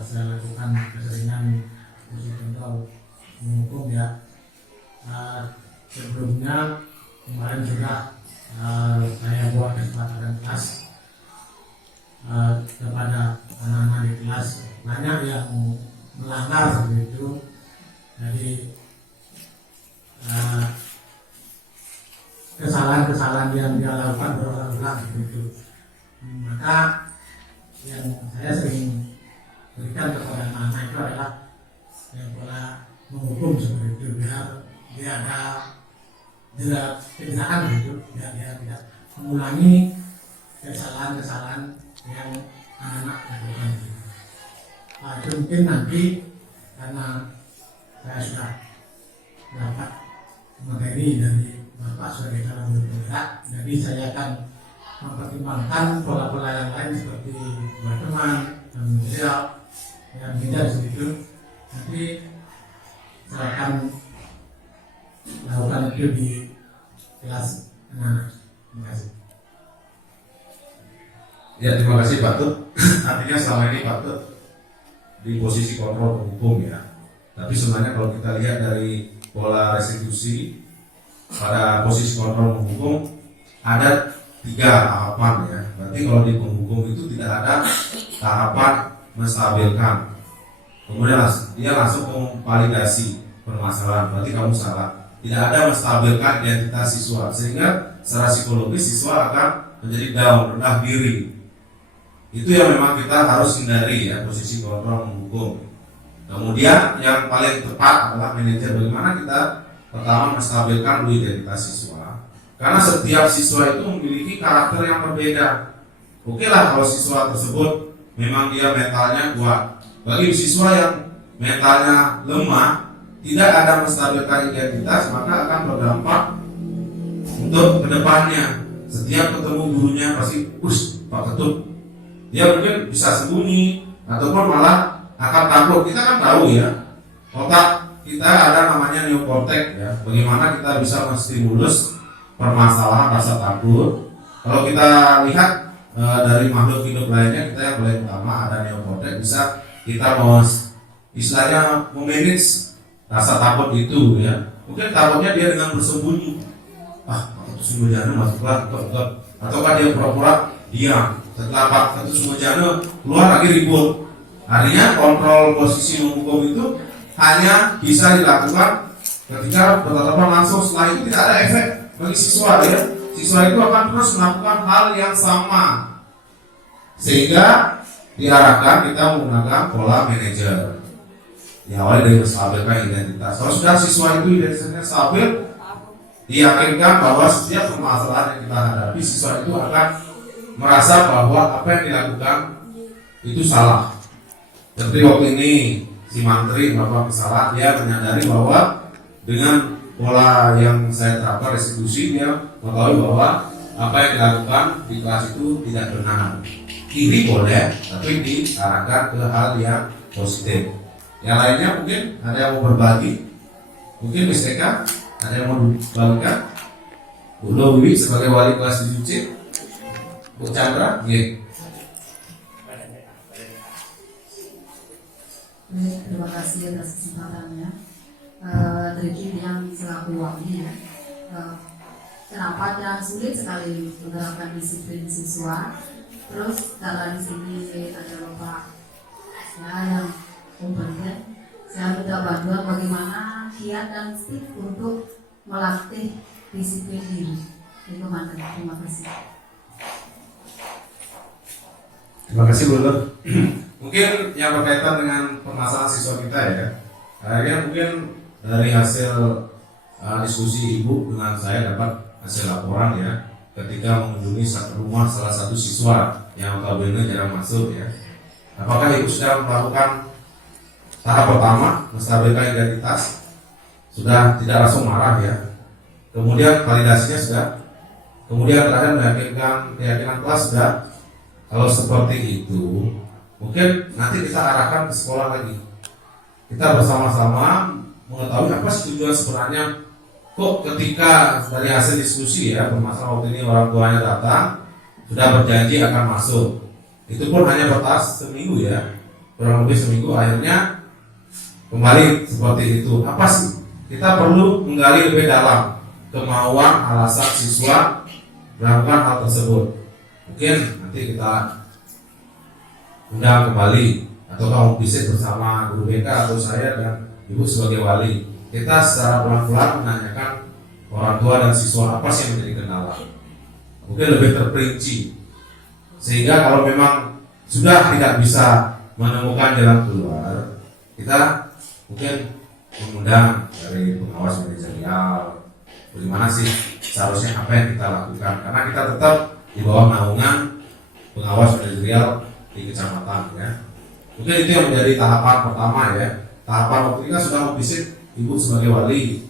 saya lakukan keseringan posisi kontrol menghukum ya. Sebelumnya kemarin juga saya buat kesepakatan kelas kepada anak-anak di kelas, banyak yang melanggar seperti itu. Jadi kesalahan-kesalahan yang dia lakukan berulang-ulang begitu. Maka yang saya sering berikan kepada anak-anak itu adalah yang pola menghukum seperti itu, biar dia ada kebiasaan gitu, biar dia tidak mengulangi kesalahan-kesalahan yang anak-anak lakukan. Itu mungkin nanti karena saya sudah dapat materi dari Bapak sebagai calon guru penggerak, jadi saya akan mempertimbangkan pola-pola yang lain seperti berteman dan menjawab yang tidak seperti itu. Nanti saya akan lakukan itu di kelas anak-anak. Terima kasih. Ya terima kasih Pak Tut. Artinya selama ini Pak Tut di posisi kontrol penghukum ya. Tapi sebenarnya kalau kita lihat dari pola restitusi pada posisi kontrol menghukum ada 3 tahapan ya. Berarti kalau di penghukum itu tidak ada tahapan menstabilkan. Kemudian dia langsung memvalidasi permasalahan. Berarti kamu salah. Tidak ada menstabilkan identitas siswa sehingga secara psikologis siswa akan menjadi down, rendah diri. Itu yang memang kita harus hindari ya, posisi kontrol menghukum. Kemudian yang paling tepat adalah manajer, bagaimana kita pertama menstabilkan dulu identitas siswa. Karena setiap siswa itu memiliki karakter yang berbeda. Oke lah kalau siswa tersebut memang dia mentalnya kuat. Bagi siswa yang mentalnya lemah, tidak ada menstabilkan identitas, maka akan berdampak untuk kedepannya. Setiap ketemu gurunya pasti, Pak Ketut, dia mungkin bisa sembunyi ataupun malah akan takut. Kita kan tahu ya, otak kita ada namanya neokortex ya. Bagaimana kita bisa menstimulus permasalahan rasa takut. Kalau kita lihat dari makhluk hidup lainnya, kita yang paling utama ada neokortex, bisa kita istilahnya memanage rasa takut itu ya. Mungkin takutnya dia dengan bersembunyi, Ketut Sumajana masuklah ataukah dia pura-pura diam. Setelah Pak Ketut Sumajana keluar lagi ribut. Artinya kontrol posisi hukum itu hanya bisa dilakukan ketika bertatapan langsung. Setelah itu tidak ada efek bagi siswa ya. Siswa itu akan terus melakukan hal yang sama, sehingga diarahkan kita menggunakan pola manajer. Awalnya dari menstabilkan identitas. Kalau sudah siswa itu identitasnya stabil, diyakinkan bahwa setiap permasalahan yang kita hadapi, siswa itu akan merasa bahwa apa yang dilakukan itu salah. Seperti waktu ini si mantri melakukan kesalahan, dia menyadari bahwa dengan pola yang saya terapkan restitusi, dia mengetahui bahwa apa yang dilakukan di kelas itu tidak benar. Ini boleh, tapi diarahkan ke hal yang positif. Yang lainnya mungkin ada yang mau berbagi, mungkin Miss Eka ada yang mau bagikan. Bu Wiwi sebagai wali kelas di UC, Bu Chandra, Terima kasih atas kesempatannya. Triki yang selaku wali ya, kenapa dan sulit sekali menerapkan disiplin siswa. Terus karena di sini ada Bapak ya yang kompeten, saya minta bantuan bagaimana kiat dan tips untuk melatih disiplin diri. Itu mantan. Terima kasih. Terima kasih Bu Lur. Mungkin yang berkaitan dengan permasalahan siswa kita ya, akhirnya mungkin dari hasil diskusi Ibu dengan saya dapat hasil laporan ya, ketika mengunjungi rumah salah satu siswa yang notabene jarang masuk ya. Apakah Ibu sudah melakukan tahap pertama, menstabilkan identitas, sudah tidak langsung marah ya, kemudian validasinya sudah, kemudian terakhir meyakinkan keyakinan kelas sudah. Kalau seperti itu, mungkin nanti kita arahkan ke sekolah lagi. Kita bersama-sama mengetahui apa sih tujuan sebenarnya. Kok ketika dari hasil diskusi ya, permasalahan waktu ini orang tuanya datang, sudah berjanji akan masuk. Itu pun hanya batas seminggu ya, kurang lebih seminggu. Akhirnya kembali seperti itu. Apa sih? Kita perlu menggali lebih dalam kemauan, alasan siswa melakukan hal tersebut. Mungkin nanti kita undang kembali atau kamu bisik bersama guru BK atau saya dan Ibu sebagai wali. Kita secara pelan-pelan menanyakan orang tua dan siswa apa sih yang menjadi kendala. Mungkin lebih terperinci, sehingga kalau memang sudah tidak bisa menemukan jalan keluar, kita mungkin mengundang dari pengawas manajerial. Bagaimana sih seharusnya apa yang kita lakukan? Karena kita tetap di bawah naungan pengawas manajerial di kecamatan ya. Mungkin itu yang menjadi tahapan pertama ya. Tahapan waktu kita sudah membisik Ibu sebagai wali,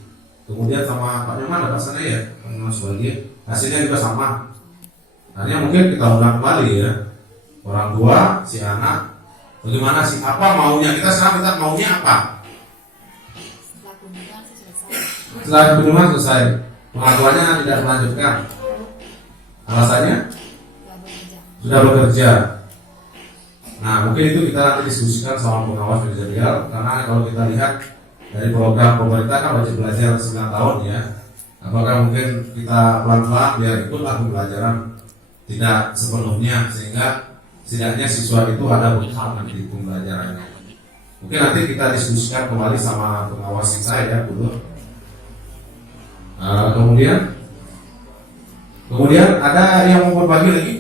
kemudian sama Pak Nyoman ada sana ya, Pak Nyoman sebagai, hasilnya juga sama. Artinya mungkin kita undang kembali ya, orang tua, si anak, bagaimana sih, apa maunya, kita sekarang minta maunya apa? Setelah kunjungan selesai, pengakuannya tidak melanjutkan. Alasannya? Sudah bekerja. Nah mungkin itu kita nanti diskusikan sama pengawas manajerial, karena kalau kita lihat dari program pemerintah kan wajib belajar 9 tahun ya. Apakah mungkin kita pelan-pelan biar ikutlah pembelajaran tidak sepenuhnya, sehingga setidaknya siswa itu ada pengalaman di pembelajarannya. Mungkin nanti kita diskusikan kembali sama pengawas kita ya dulu. Kemudian ada yang mau berbagi lagi,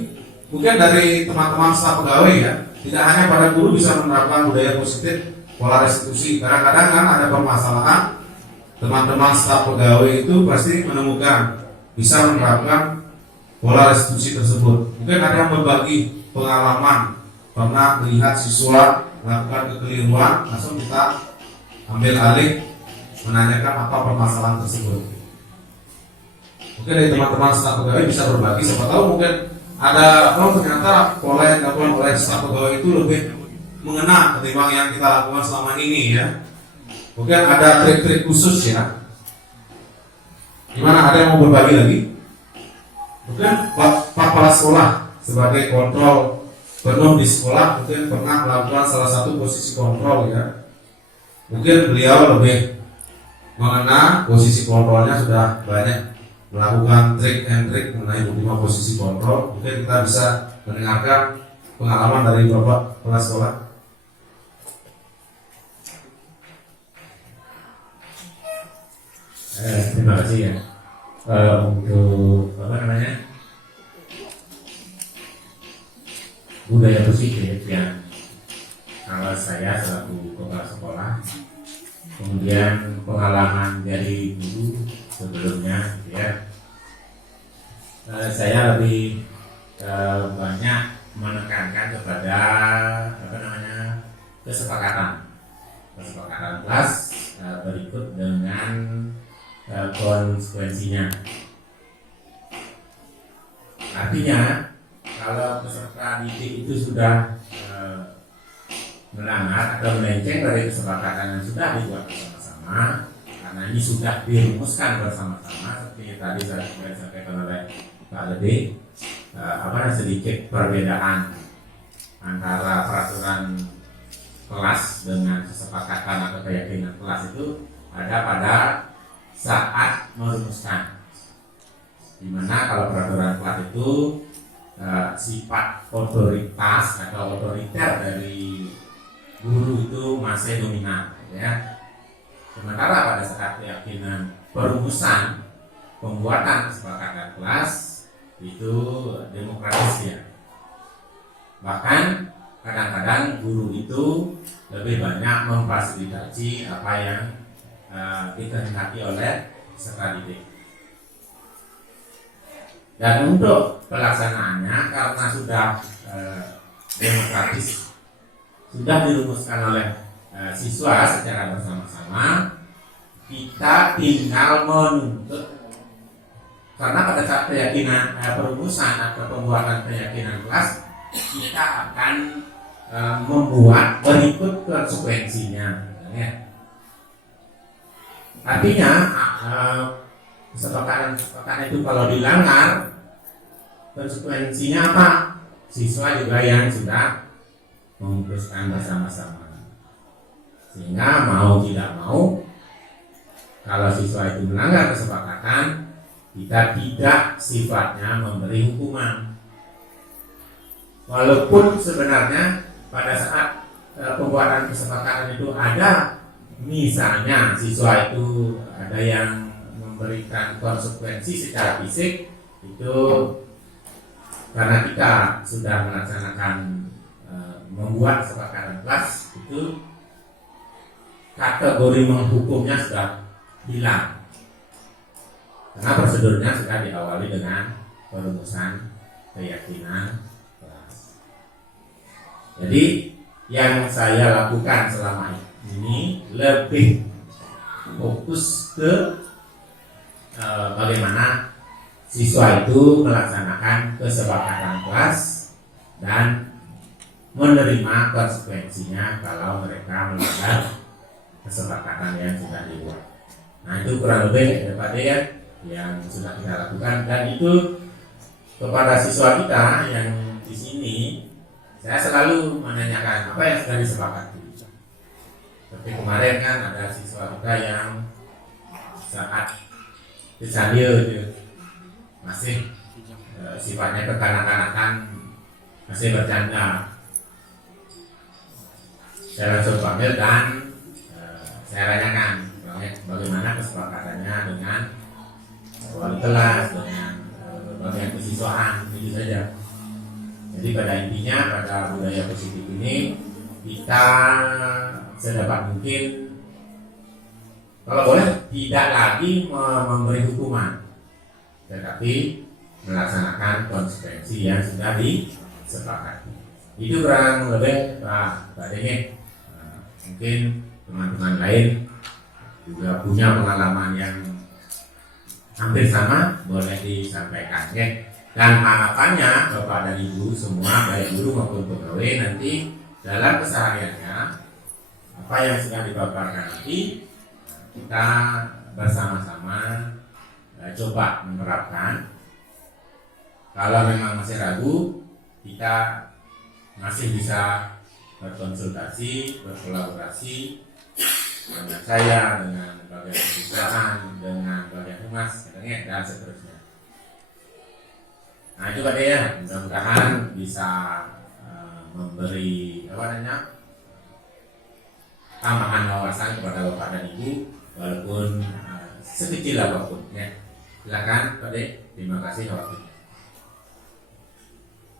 mungkin dari teman-teman staf pegawai ya. Tidak hanya para guru bisa menerapkan budaya positif pola restitusi. Kadang-kadang kan ada permasalahan, teman-teman staf pegawai itu pasti menemukan bisa menerapkan pola restitusi tersebut. Mungkin ada yang berbagi pengalaman pernah melihat siswa melakukan kekeliruan, langsung kita ambil alih menanyakan apa permasalahan tersebut. Mungkin dari teman-teman staf pegawai bisa berbagi, siapa tahu mungkin ada ternyata pola yang dilakukan oleh staf pegawai itu lebih mengena ketimbang yang kita lakukan selama ini ya. Mungkin ada trik-trik khusus ya. Gimana, ada yang mau berbagi lagi? Mungkin Pak Kepala Sekolah sebagai kontrol penuh di sekolah mungkin pernah melakukan salah satu posisi kontrol ya. Mungkin beliau lebih mengenal posisi kontrolnya, sudah banyak melakukan trik and trik mengenai bagaimana posisi kontrol. Mungkin kita bisa mendengarkan pengalaman dari Bapak Kepala Sekolah. Terima kasih ya. Untuk budaya positif yang kalau saya selaku kepala sekolah, kemudian pengalaman dari guru sebelumnya ya, saya lebih banyak menekankan kepada kesepakatan kelas berikut dengan konsekuensinya. Artinya kalau peserta didik itu sudah melanggar atau melenceng dari kesepakatan yang sudah dibuat bersama-sama, karena ini sudah dirumuskan bersama-sama, seperti tadi saya sampaikan oleh Pak Lede, sedikit perbedaan antara peraturan kelas dengan kesepakatan atau keyakinan kelas itu ada pada saat merumuskan, dimana kalau peraturan kelas itu sifat otoritas atau otoriter dari guru itu masih dominan ya. Sementara pada saat keyakinan perumusan pembuatan kesepakatan kelas itu demokratis ya. Bahkan kadang-kadang guru itu lebih banyak memfasilitasi apa yang dikehendaki oleh peserta didik. Dan untuk pelaksanaannya karena sudah demokratis, sudah dirumuskan oleh siswa secara bersama-sama, kita tinggal menuntut. Karena pada saat keyakinan perumusan atau pembuatan keyakinan kelas, kita akan membuat berikut konsekuensinya ya. Artinya kesepakatan itu kalau dilanggar, konsekuensinya apa? Siswa juga yang sudah memutuskan bersama-sama. Sehingga mau tidak mau, kalau siswa itu melanggar kesepakatan, kita tidak sifatnya memberi hukuman. Walaupun sebenarnya pada saat pembuatan kesepakatan itu ada, misalnya siswa itu ada yang memberikan konsekuensi secara fisik, itu karena kita sudah melaksanakan membuat kesepakatan kelas, itu kategori menghukumnya sudah hilang karena prosedurnya sudah diawali dengan perumusan keyakinan kelas. Jadi yang saya lakukan selama ini lebih fokus ke bagaimana siswa itu melaksanakan kesepakatan kelas dan menerima konsekuensinya kalau mereka melanggar kesepakatan yang sudah dibuat. Nah itu kurang lebih daripada yang sudah kita lakukan, dan itu kepada siswa kita yang di sini saya selalu menanyakan apa yang sudah disepakati. Seperti kemarin kan ada siswa kita yang saat disandir masih sifatnya kekanak-kanakan, masih bercanda. Saya langsung panggil dan saya tanyakan bagaimana kesepakatannya dengan wali kelas, dengan bagian kesiswaan, itu saja. Jadi pada intinya pada budaya positif ini kita sedapat mungkin, kalau boleh, tidak lagi memberi hukuman, tetapi melaksanakan konsekuensi yang sudah disepakati. Itu kurang lebih Pak Denge. Mungkin teman-teman lain juga punya pengalaman yang hampir sama, boleh disampaikan ya. Dan harapannya Bapak dan Ibu semua, baik guru maupun pegawai, nanti dalam kesehariannya apa yang sedang dipaparkan nanti kita bersama-sama coba menerapkan. Kalau memang masih ragu, kita masih bisa berkonsultasi, berkolaborasi dengan saya, dengan bagian perusahaan, dengan bagian humas, dan seterusnya. Nah itu Pak ya, mudah-mudahan bisa memberi tambahan wawasan kepada Bapak dan Ibu, walaupun sekecil apapun ya. Silakan Pak De, terima kasih waktunya.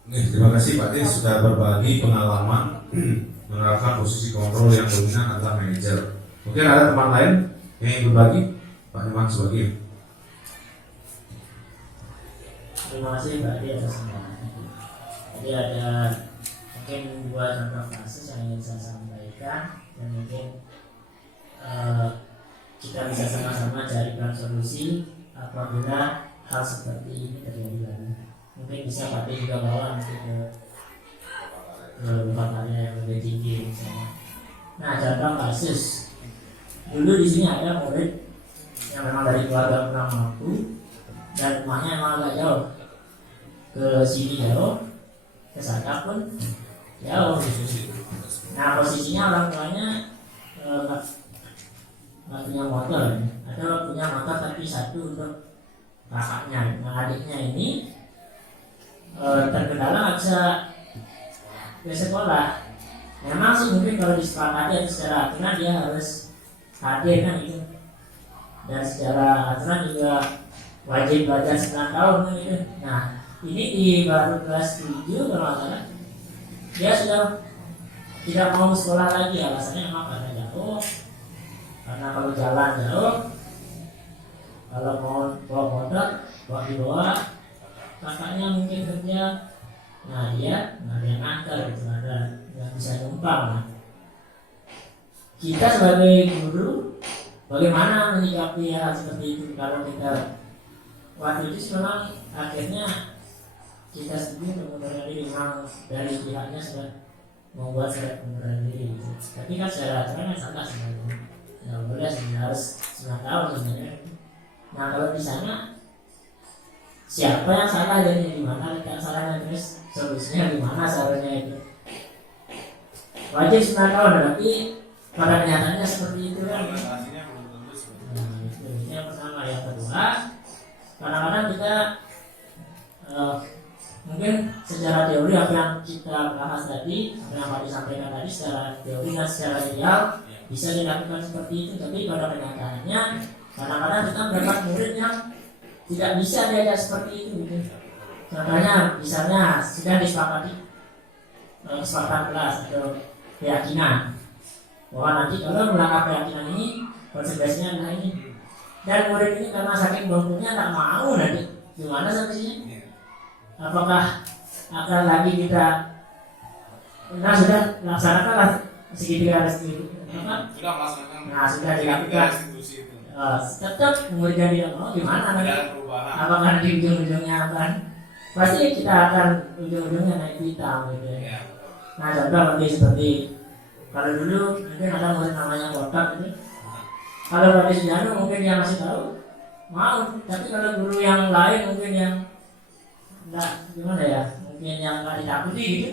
Terima kasih Pak D sudah berbagi pengalaman menerapkan posisi kontrol yang dominan adalah manajer. Mungkin ada teman lain yang ingin berbagi, Pak Iman sebagai. Terima kasih Mbak Adi atas semuanya. Jadi ada mungkin dua contoh kasus yang ingin saya sampaikan, dan mungkin kita bisa sama-sama carikan solusi apabila hal seperti ini terjadi lagi. Mungkin bisa Pak Adi juga bawa nanti ke bakalnya yang lebih tinggi misalnya. Nah contoh kasus dulu di sini ada murid yang memang dari keluarga kurang mampu dan rumahnya emang agak jauh, ke sini jauh, ke sana pun jauh. Nah posisinya orang tuanya nggak punya motor, atau punya motor tapi satu untuk kakaknya. Nah adiknya ini terkendala nggak bisa ke sekolah. Memang sih mungkin kalau disepakati secara aturan dia harus hadir kan itu, dan secara aturan juga wajib belajar 9 tahun kan itu. Nah ini di baru kelas 7 kalau nggak salah, dia sudah tidak mau sekolah lagi. Alasannya memang karena jauh, karena kalau jalan jauh, kalau mau bawa motor bawa dibawa, kakaknya mungkin kerja, nah dia nggak ada yang nganter gitu, nggak bisa numpang. Nah, kita sebagai guru bagaimana menyikapi hal seperti itu? Kalau kita waktu itu memang akhirnya kita setuju mengundurkan diri, memang dari pihaknya sudah membuat surat pengunduran diri gitu. Tapi kan secara aturan kan salah sebenarnya, nggak boleh sebenarnya, harus 9 tahun sebenarnya. Nah kalau di sana siapa yang salah, jadi di mana letak salahnya, terus solusinya di mana seharusnya itu. Wajib 9 tahun, tapi pada kenyataannya seperti itu kan. Nah, itu yang pertama. Yang kedua, kadang-kadang kita mungkin secara teori apa yang kita bahas tadi, apa yang Pak disampaikan tadi secara teori dan secara ideal bisa dilakukan seperti itu, tapi pada kenyataannya kadang-kadang kita mendapat murid yang tidak bisa diajak seperti itu gitu. Contohnya misalnya sudah disepakati kesepakatan kelas atau keyakinan bahwa nanti kalau melanggar keyakinan ini konsekuensinya adalah ini, dan murid ini karena saking bangkunya nggak mau, nanti gimana solusinya? Apakah akan lagi kita sudah laksanakan segitiga restitusi apa? Sudah melaksanakan. Nah sudah dilakukan. Tetap muridnya tidak mau, gimana nanti? Apakah nanti ujung-ujungnya akan pasti kita akan ujung-ujungnya naik hitam gitu ya. Nah contoh lebih seperti kalau dulu mungkin ada murid namanya kotak gitu. Kalau Pak Desdiano mungkin dia masih tahu mau, tapi kalau guru yang lain mungkin yang enggak gimana ya, mungkin yang nggak ditakuti gitu,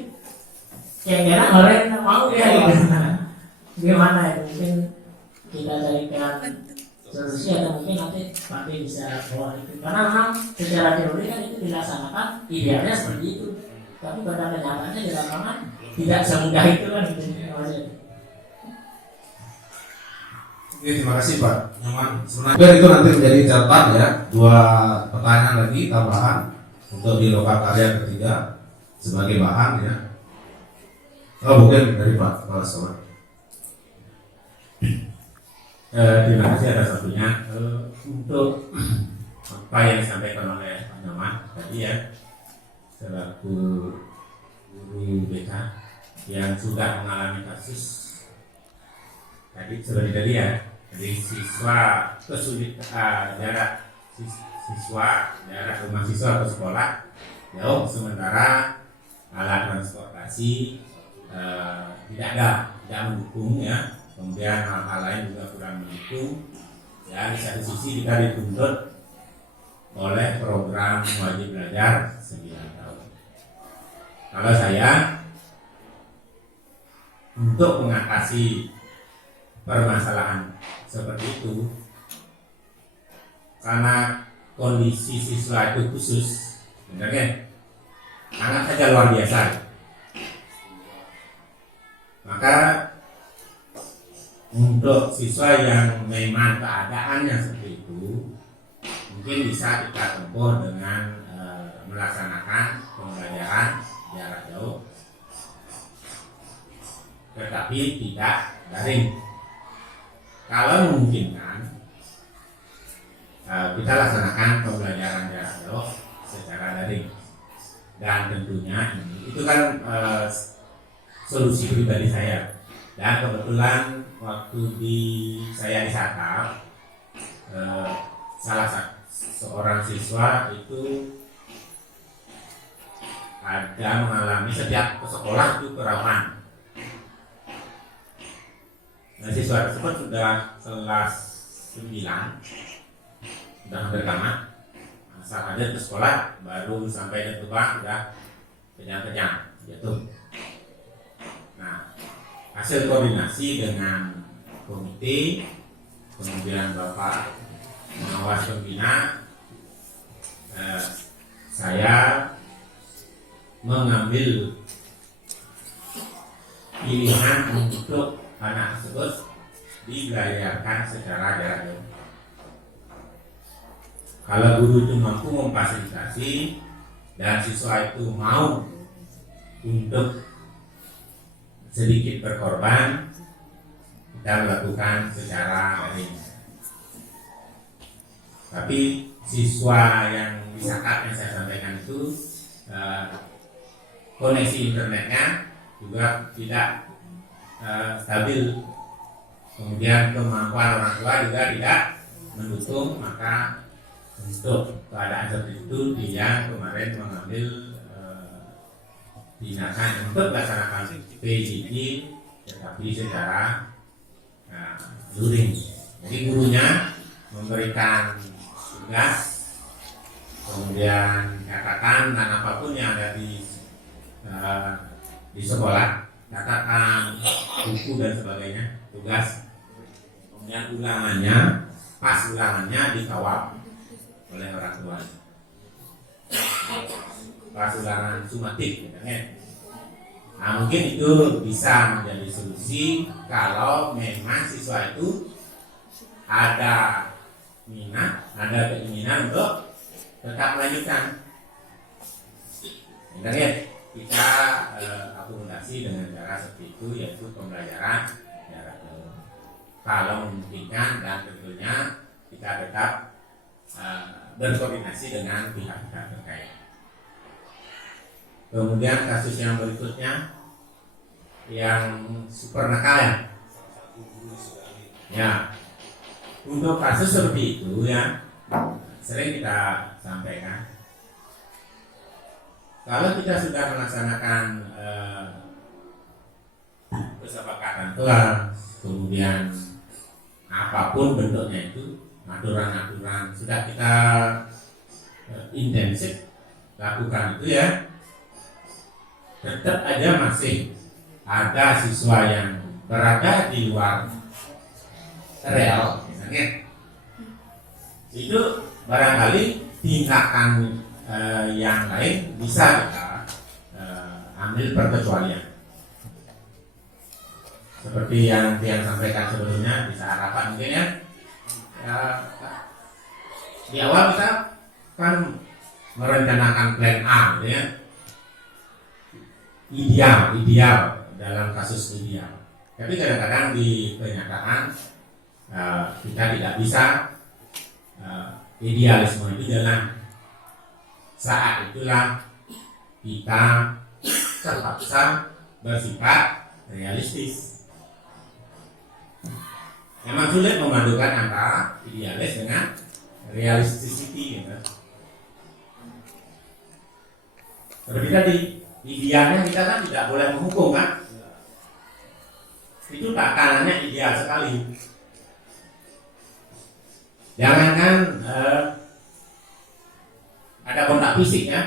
kira-kira orang yang mau ya gitu. Gimana itu, mungkin kita carikan solusi atau mungkin nanti Pak D bisa bawa itu, karena memang secara teori kan itu dilaksanakan idealnya seperti itu, tapi pada kenyataannya di lapangan tidak semudah itu kan gitu. Oke, terima kasih Pak Nyoman. Sebenarnya itu nanti menjadi catatan ya, 2 pertanyaan lagi tambahan untuk di lokal karya ketiga sebagai bahan ya. Oh mungkin dari Pak Kepala Sekolah. Terima kasih atas waktunya. Untuk apa yang disampaikan oleh Pak Nyoman tadi ya, selaku guru BK yang sudah mengalami kasus tadi seperti tadi ya, Jadi siswa jarak rumah siswa ke sekolah jauh, sementara alat transportasi tidak mendukung ya. Kemudian hal-hal lain juga kurang mendukung. Ya, di satu sisi kita dituntut oleh program wajib belajar 9 tahun. Kalau saya untuk mengatasi permasalahan seperti itu, karena kondisi siswa itu khusus, sebenarnya sangat saja luar biasa. Maka untuk siswa yang memang keadaannya seperti itu, mungkin bisa kita tempuh dengan melaksanakan pembelajaran jarak jauh, tetapi tidak daring. Kalau memungkinkan, kita laksanakan pembelajaran jarak jauh secara daring. Dan tentunya itu kan solusi pribadi saya. Dan kebetulan waktu saya di Satar, salah seorang siswa itu ada mengalami sejak ke sekolah itu kerawanan. Nah, siswa tersebut sudah kelas 9, sudah hampir tamat. Saat aja ke sekolah baru sampai di Tuban sudah kejang-kejang jatuh. Nah, hasil koordinasi dengan komite, kemudian Bapak pengawas pembina, saya mengambil pilihan untuk anak tersebut dibelajarkan secara jarak jauh. Kalau guru itu mampu memfasilitasi dan siswa itu mau untuk sedikit berkorban, kita lakukan secara daring. Tapi siswa yang di Sakat yang saya sampaikan itu koneksi internetnya juga tidak stabil, kemudian kemampuan orang tua juga tidak mendukung. Maka untuk keadaan seperti itu dia kemarin mengambil tindakan untuk melaksanakan PJJ tetapi secara luring. Jadi gurunya memberikan tugas, kemudian catatan dan apapun yang ada di sekolah, catatan, buku dan sebagainya, tugas. Kemudian ulangannya dikawal oleh orang tua. Pas ulangan sumatif, ya. Nah, mungkin itu bisa menjadi solusi kalau memang siswa itu ada minat, ada keinginan untuk tetap melanjutkan. Ya, kita akomodasi dengan cara seperti itu, yaitu pembelajaran jarak jauh. Kalau memungkinkan, dan tentunya kita tetap berkoordinasi dengan pihak-pihak terkait. Kemudian kasus yang berikutnya yang super nakal ya. Untuk kasus seperti itu ya sering kita sampaikan. Kalau kita sudah melaksanakan kesepakatan kelas, kemudian apapun bentuknya itu, aturan-aturan sudah kita intensif lakukan itu ya, tetap aja masih ada siswa yang berada di luar rel, misalnya itu barangkali tindakan yang lain bisa kita ambil perkecualian seperti yang dia sampaikan sebelumnya. Bisa harapan mungkin ya, di awal kita kan merencanakan plan A gitu ya, ideal dalam kasus ideal. Tapi kadang-kadang di kenyataan kita tidak bisa idealisme itu jalan. Saat itulah kita terpaksa bersifat realistis. memang sulit memadukan antara idealis dengan realisticity gitu. Seperti tadi, idealnya kita kan tidak boleh menghukum kan? Itu takarannya ideal sekali. Jangankan ada kontak fisik ya,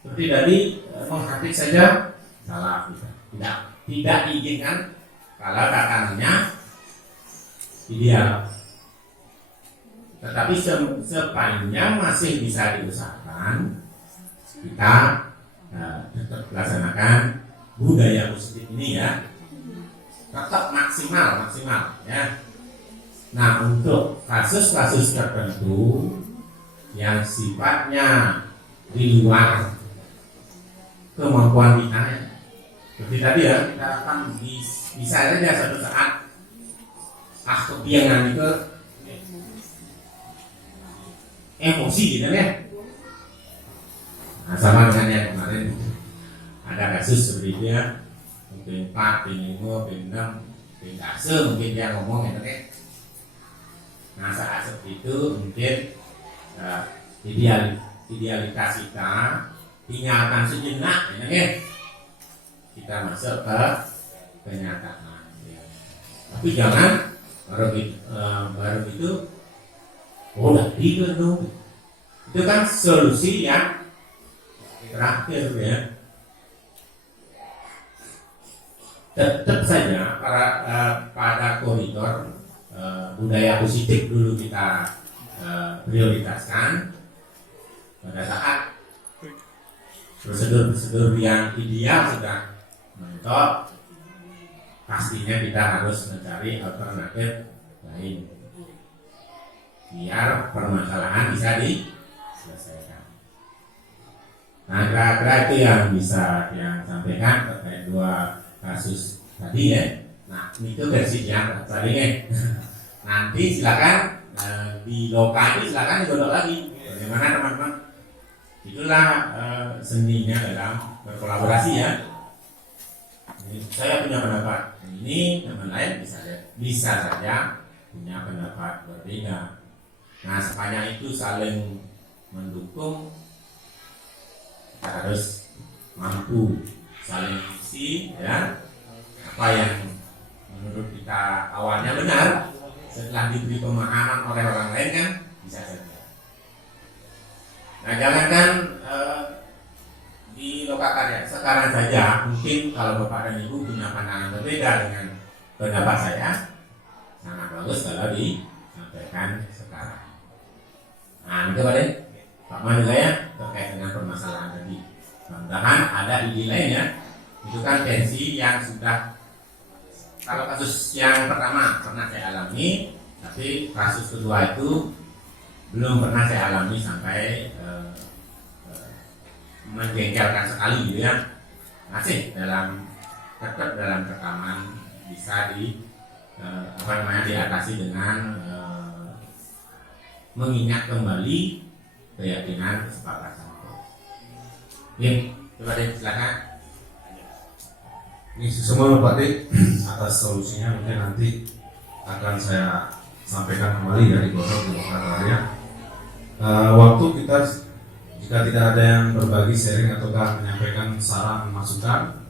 seperti tadi menghatik saja salah, tidak diizinkan kalau takarannya ideal. Tetapi sepanjang masih bisa diusahakan, kita tetap laksanakan budaya positif ini ya, tetap maksimal ya. Nah, untuk kasus-kasus tertentu yang sifatnya di luar kemampuan kita, seperti tadi ya, kita akan bisa saja suatu saat kepiengan itu emosi gitu ya. Nah, sama dengan yang kemarin ada kasus seperti itu ya, mungkin 4, 5, 6, mungkin dia ngomong gitu ya. Nah, saat seperti itu mungkin idealitas kita dinyatakan sejenak ya. Kita masuk ke kenyataan ya. Tapi jangan baru itu itu kan solusi yang terakhir ya. Tetap saja pada koridor budaya positif dulu kita prioritaskan. Pada saat prosedur-prosedur yang ideal sudah mentok, pastinya kita harus mencari alternatif lain biar permasalahan bisa diselesaikan. Nah, kira-kira itu yang bisa yang sampaikan terkait 2 kasus tadi ya. Nah, itu versi yang tadi ya. Nanti silakan di lokal ini silakan digodok lagi. Bagaimana teman-teman? Itulah seninya dalam berkolaborasi ya. Saya punya pendapat ini, teman lain bisa saja punya pendapat berbeda. Nah, sepanjang itu saling mendukung, kita harus mampu saling isi ya. Apa yang menurut kita awalnya benar, setelah diberi pemahaman oleh orang lain kan bisa saja. Nah, jangankan di Lokakarya sekarang saja, mungkin kalau Bapak dan Ibu punya pandangan berbeda dengan pendapat saya, sangat bagus kalau disampaikan sekarang. Nah, itu Pak Manu saya terkait dengan permasalahan tadi. Mudah-mudahan ada ide lainnya. Itu kan tensi yang sudah, kalau kasus yang pertama pernah saya alami, tapi kasus kedua itu belum pernah saya alami sampai menjengkelkan sekali gitu ya. Masih tetap dalam rekaman bisa diatasi dengan mengingat kembali keyakinan kesepakatan. Oke, coba deh silakan. Ini semua Pak Dik atas solusinya mungkin nanti akan saya sampaikan kembali dari Gosok di Lokakarya. Waktu kita jika tidak ada yang berbagi sharing ataukah menyampaikan saran masukan,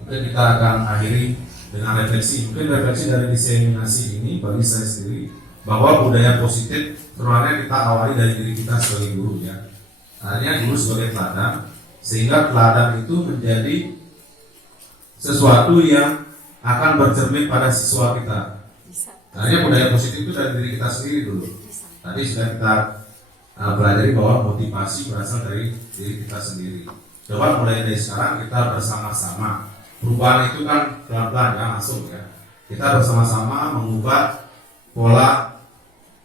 mungkin kita akan akhiri dengan refleksi. Mungkin refleksi dari diseminasi ini bagi saya sendiri bahwa budaya positif sebenarnya kita awali dari diri kita sebagai guru ya. Artinya guru sebagai teladan, sehingga teladan itu menjadi sesuatu yang akan bercermin pada siswa kita. Artinya budaya positif itu dari diri kita sendiri dulu. Tadi sudah kita pelajari bahwa motivasi berasal dari diri kita sendiri. Coba mulai dari sekarang kita bersama-sama. Perubahan itu kan pelan-pelan ya, langsung ya. Kita bersama-sama mengubah pola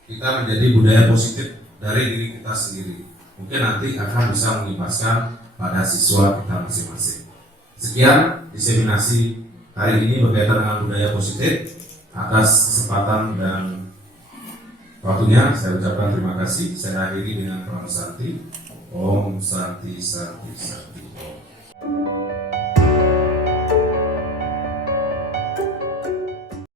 kita menjadi budaya positif dari diri kita sendiri. Mungkin nanti akan bisa mengimbaskan pada siswa kita masing-masing. Sekian diseminasi hari ini berkaitan dengan budaya positif. Atas kesempatan dan waktunya saya ucapkan terima kasih. Saya akhiri dengan Pranam Santi. Om Santi Santi Santi.